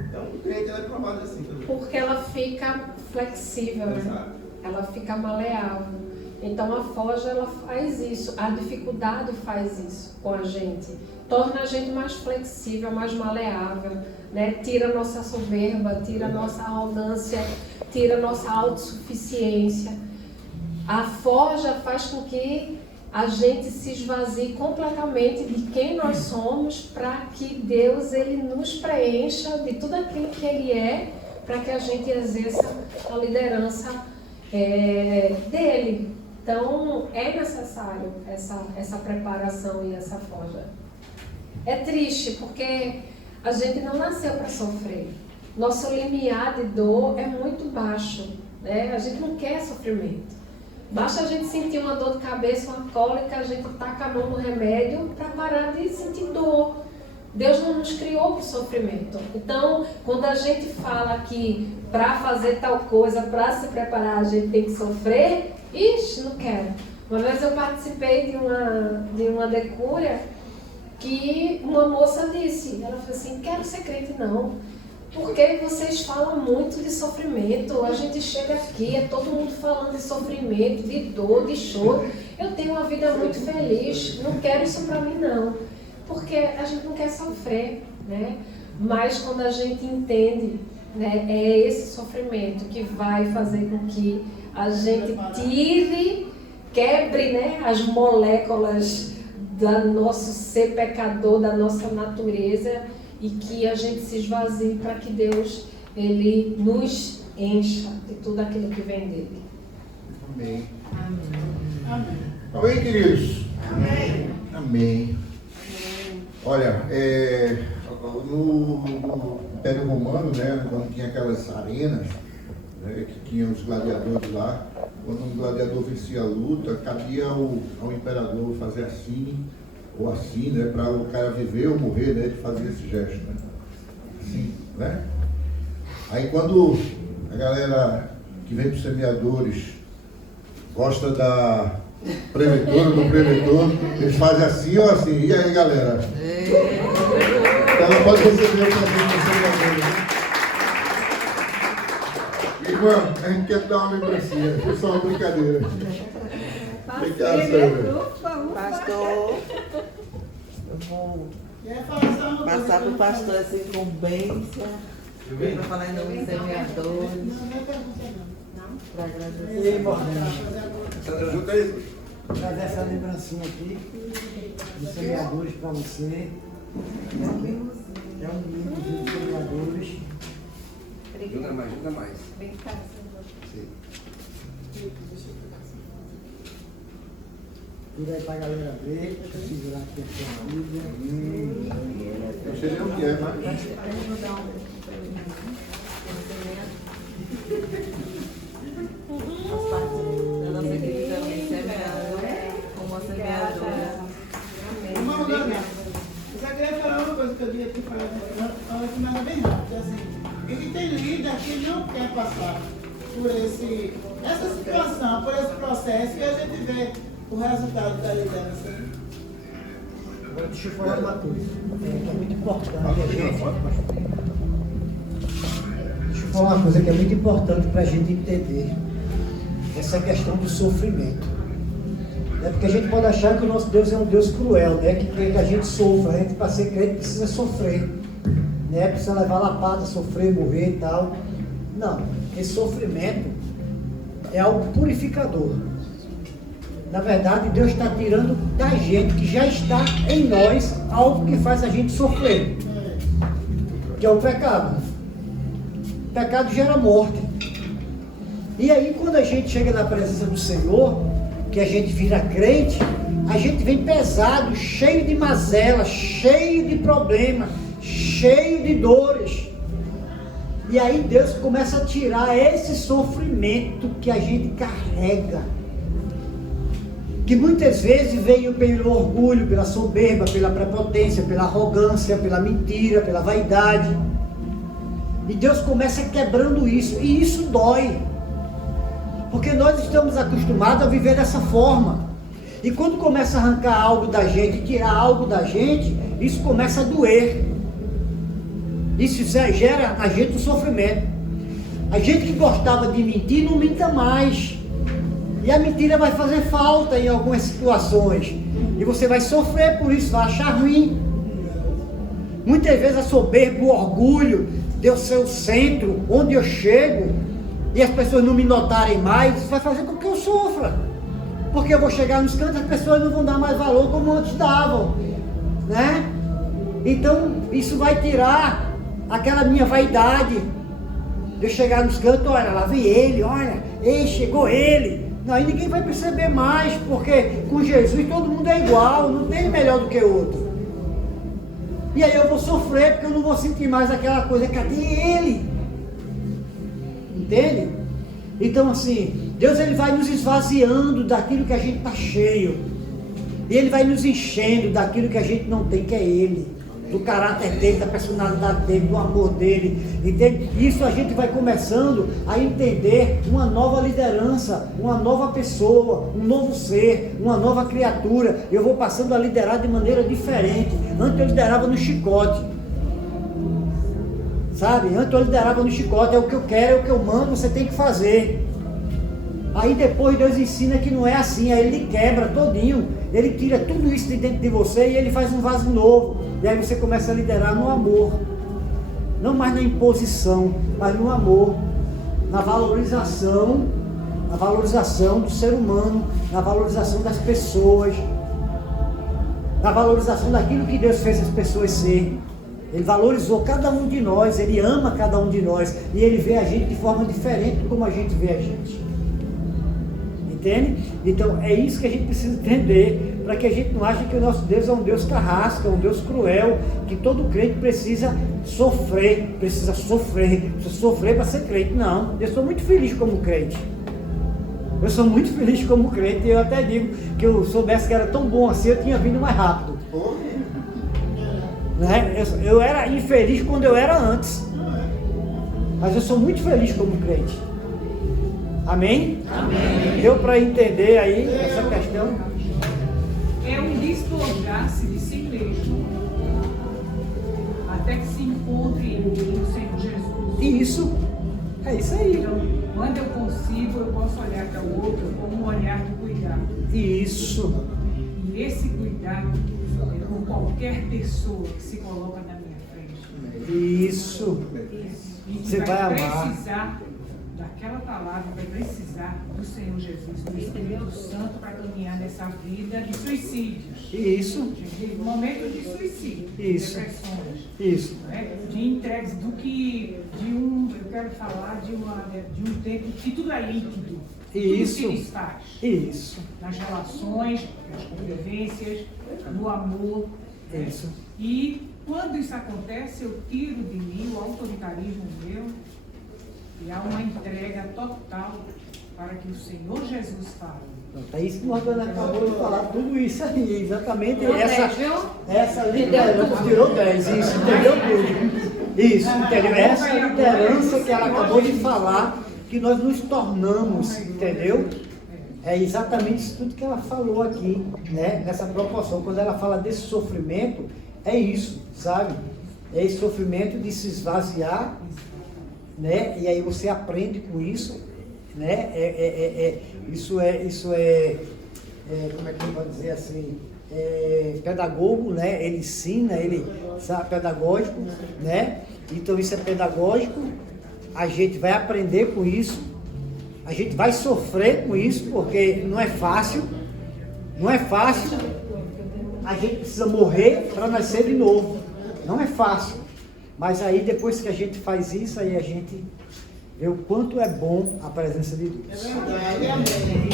Então o cliente é provado assim também. Porque ela fica flexível, né? Exato. Ela fica maleável. Então a forja ela faz isso, a dificuldade faz isso com a gente. Torna a gente mais flexível, mais maleável, né? Tira a nossa soberba, tira a nossa arrogância, tira a nossa autossuficiência. A forja faz com que a gente se esvazie completamente de quem nós somos, para que Deus ele nos preencha de tudo aquilo que Ele é, para que a gente exerça a liderança dele. Então é necessário essa preparação e essa forja. É triste porque a gente não nasceu para sofrer. Nosso limiar de dor é muito baixo, né? A gente não quer sofrimento. Basta a gente sentir uma dor de cabeça, uma cólica, a gente taca a mão no remédio para parar de sentir dor. Deus não nos criou para o sofrimento. Então, quando a gente fala que para fazer tal coisa, para se preparar, a gente tem que sofrer, não quero. Uma vez eu participei de uma decúria que uma moça disse, ela falou assim, quero ser crente não, porque vocês falam muito de sofrimento, a gente chega aqui, é todo mundo falando de sofrimento, de dor, de choro, eu tenho uma vida muito feliz, não quero isso para mim não, porque a gente não quer sofrer, né? Mas quando a gente entende, né, é esse sofrimento que vai fazer com que a gente quebre, né, as moléculas do nosso ser pecador, da nossa natureza, e que a gente se esvazie para que Deus ele nos encha de tudo aquilo que vem dele. Amém. Amém. Amém, queridos? Amém. Amém. Olha, no Império Romano, né, quando tinha aquelas arenas, né, que tinha os gladiadores lá, quando um gladiador vencia a luta, cabia ao imperador fazer assim, ou assim, né, para o cara viver ou morrer, né, de fazer esse gesto, né? Assim, né? Aí quando a galera que vem para os semeadores gosta da preventora, do preventor, eles fazem assim ou assim. E aí, galera? Então ela pode receber o presente do semeador, né? Irmã, a gente quer dar uma lembrancinha. Foi só uma brincadeira. Obrigado, senhor. Pastor, eu vou passar para o pastor assim com bênção, para falar em nome dos semeadores, para agradecer. E Morgana, Ajuda aí. trazer essa lembrancinha aqui dos semeadores para você. É um livro dos semeadores. Ajuda mais, ajuda mais. Sim. Tira aí pra galera ver. Deixa eu segurar aqui a sua Bíblia. Eu sei nem o que é, mas... As partes da nossa equipe também semeadora, como semeadora. Irmão Daniel, eu só queria falar uma coisa que eu devia ter falado, que nada bem rápido, assim. Ele tem líder que não quer passar por essa situação, por esse processo, e a gente vê o resultado da liderança. Agora deixa eu falar uma coisa, que é muito importante a gente. Deixa eu falar uma coisa que é muito importante para a gente entender. Essa questão do sofrimento. É porque a gente pode achar que o nosso Deus é um Deus cruel, né? Que quer que a gente sofra. A gente, para ser crente, precisa sofrer. Né? Precisa levar lapada, sofrer, morrer e tal. Não. Esse sofrimento é algo purificador. Na verdade, Deus está tirando da gente, que já está em nós, algo que faz a gente sofrer. Que é o pecado. O pecado gera morte. E aí, quando a gente chega na presença do Senhor, que a gente vira crente, a gente vem pesado, cheio de mazela, cheio de problemas, cheio de dores. E aí Deus começa a tirar esse sofrimento que a gente carrega. Que muitas vezes veio pelo orgulho, pela soberba, pela prepotência, pela arrogância, pela mentira, pela vaidade. E Deus começa quebrando isso, e isso dói. Porque nós estamos acostumados a viver dessa forma. E quando começa a arrancar algo da gente, tirar algo da gente, isso começa a doer. Isso gera na gente um sofrimento. A gente que gostava de mentir, não minta mais. E a mentira vai fazer falta em algumas situações. E você vai sofrer por isso, vai achar ruim. Muitas vezes a soberba, o orgulho de eu ser o centro, onde eu chego, e as pessoas não me notarem mais, isso vai fazer com que eu sofra. Porque eu vou chegar nos cantos, as pessoas não vão dar mais valor como antes davam, né? Então, isso vai tirar aquela minha vaidade. De eu chegar nos cantos, olha, lá vem ele, olha, ei, chegou ele. Não, aí ninguém vai perceber mais, porque com Jesus todo mundo é igual, não tem melhor do que outro. E aí eu vou sofrer, porque eu não vou sentir mais aquela coisa, cadê ele? Entende? Então assim, Deus ele vai nos esvaziando daquilo que a gente está cheio. E Ele vai nos enchendo daquilo que a gente não tem, que é Ele. Do caráter dele, da personalidade dele, do amor dele. Entende? Isso a gente vai começando a entender uma nova liderança, uma nova pessoa, um novo ser, uma nova criatura. Eu vou passando a liderar de maneira diferente. Antes eu liderava no chicote. Sabe? Antes eu liderava no chicote, é o que eu quero, é o que eu mando, você tem que fazer. Aí depois Deus ensina que não é assim, aí Ele quebra todinho, Ele tira tudo isso de dentro de você e Ele faz um vaso novo. E aí você começa a liderar no amor, não mais na imposição, mas no amor, na valorização do ser humano, na valorização das pessoas, na valorização daquilo que Deus fez as pessoas ser. Ele valorizou cada um de nós, Ele ama cada um de nós, e Ele vê a gente de forma diferente de como a gente vê a gente. Entende? Então é isso que a gente precisa entender, para que a gente não ache que o nosso Deus é um Deus carrasco, um Deus cruel, que todo crente precisa sofrer para ser crente. Não, eu sou muito feliz como crente. Eu sou muito feliz como crente, e eu até digo que eu soubesse que era tão bom assim, eu tinha vindo mais rápido. Né? Eu era infeliz quando eu era antes. Mas eu sou muito feliz como crente. Amém? Amém. Deu para entender aí essa questão? É um despojar-se de si mesmo até que se encontre em mim o Senhor Jesus. Isso. É isso aí. Então, quando eu consigo, eu posso olhar para o outro com um olhar de cuidado. Isso. E esse cuidado é com qualquer pessoa que se coloca na minha frente. Isso. E que Você vai amar. precisar daquela palavra, vai precisar do Senhor Jesus, do Espírito Santo para caminhar nessa vida de suicídios. Isso. De momentos de suicídio, Isso. depressões. Isso. Né? De entregas, eu quero falar de um tempo que tudo é líquido. Isso. Tudo se desfaz. Isso. Nas relações, nas convivências, no amor. Né? Isso. E quando isso acontece, eu tiro de mim o autoritarismo meu e há uma entrega total para que o Senhor Jesus fale. É isso que o Morgana acabou de falar, tudo isso aí, exatamente Tirou essa 10, viu? liderança, tirou 10, isso, entendeu tudo. Isso, entendeu? Essa liderança que ela acabou de falar, que nós nos tornamos, entendeu? É exatamente isso tudo que ela falou aqui, né? Nessa proporção, quando ela fala desse sofrimento, é isso, sabe? É esse sofrimento de se esvaziar, né? E aí você aprende com isso, né? Isso é como é que eu vou dizer assim, pedagogo, né? Ele ensina, ele sabe, pedagógico, né? Então isso é pedagógico, a gente vai aprender com isso, a gente vai sofrer com isso, porque não é fácil, a gente precisa morrer para nascer de novo, não é fácil, mas aí depois que a gente faz isso, aí a gente vê o quanto é bom a presença de Deus. É verdade, amém.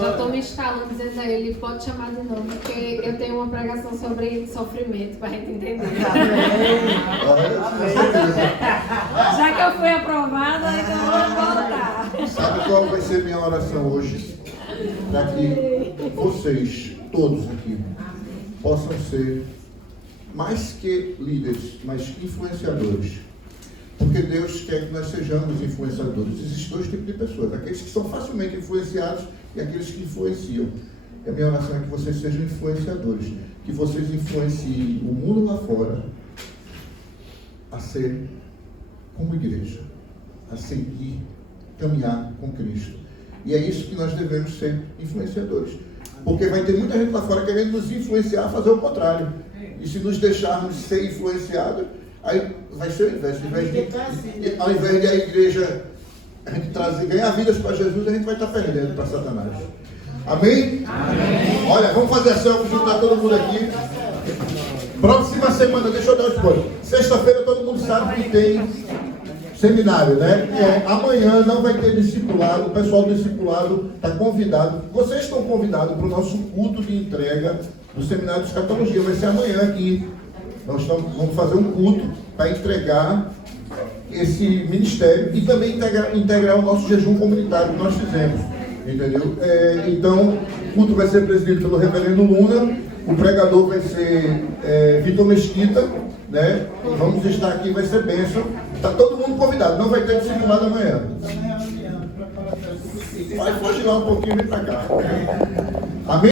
Já estou me instalando, dizendo a ele, pode chamar de novo, porque eu tenho uma pregação sobre sofrimento para a gente entender. Já que eu fui aprovada, então vou voltar. Sabe qual vai ser minha oração hoje? Para que vocês, todos aqui, possam ser mais que líderes, mas influenciadores. Porque Deus quer que nós sejamos influenciadores. Existem dois tipos de pessoas: aqueles que são facilmente influenciados e aqueles que influenciam. E a minha oração é que vocês sejam influenciadores, que vocês influenciem o mundo lá fora a ser como igreja, a seguir, caminhar com Cristo. E é isso que nós devemos ser, influenciadores. Porque vai ter muita gente lá fora querendo nos influenciar a fazer o contrário. E se nos deixarmos ser influenciados, aí vai ser o inverso. Ao invés de a igreja a gente ganhar vidas para Jesus, a gente vai estar perdendo para Satanás. Amém? Amém? Olha, vamos fazer a selfie, juntar todo mundo aqui. Próxima semana, deixa eu dar um spoiler. Sexta-feira todo mundo sabe que tem seminário, né? Amanhã não vai ter discipulado, o pessoal do discipulado está convidado. Vocês estão convidados para o nosso culto de entrega do Seminário de Escatologia. Vai ser amanhã aqui. Nós vamos fazer um culto para entregar esse ministério e também integrar o nosso jejum comunitário que nós fizemos. Entendeu? Então, o culto vai ser presidido pelo reverendo Luna, o pregador vai ser Vitor Mesquita, né? Vamos estar aqui, vai ser bênção. Está todo mundo convidado, não vai ter discipulado amanhã. Pode fugir lá um pouquinho e vem para cá. Amém?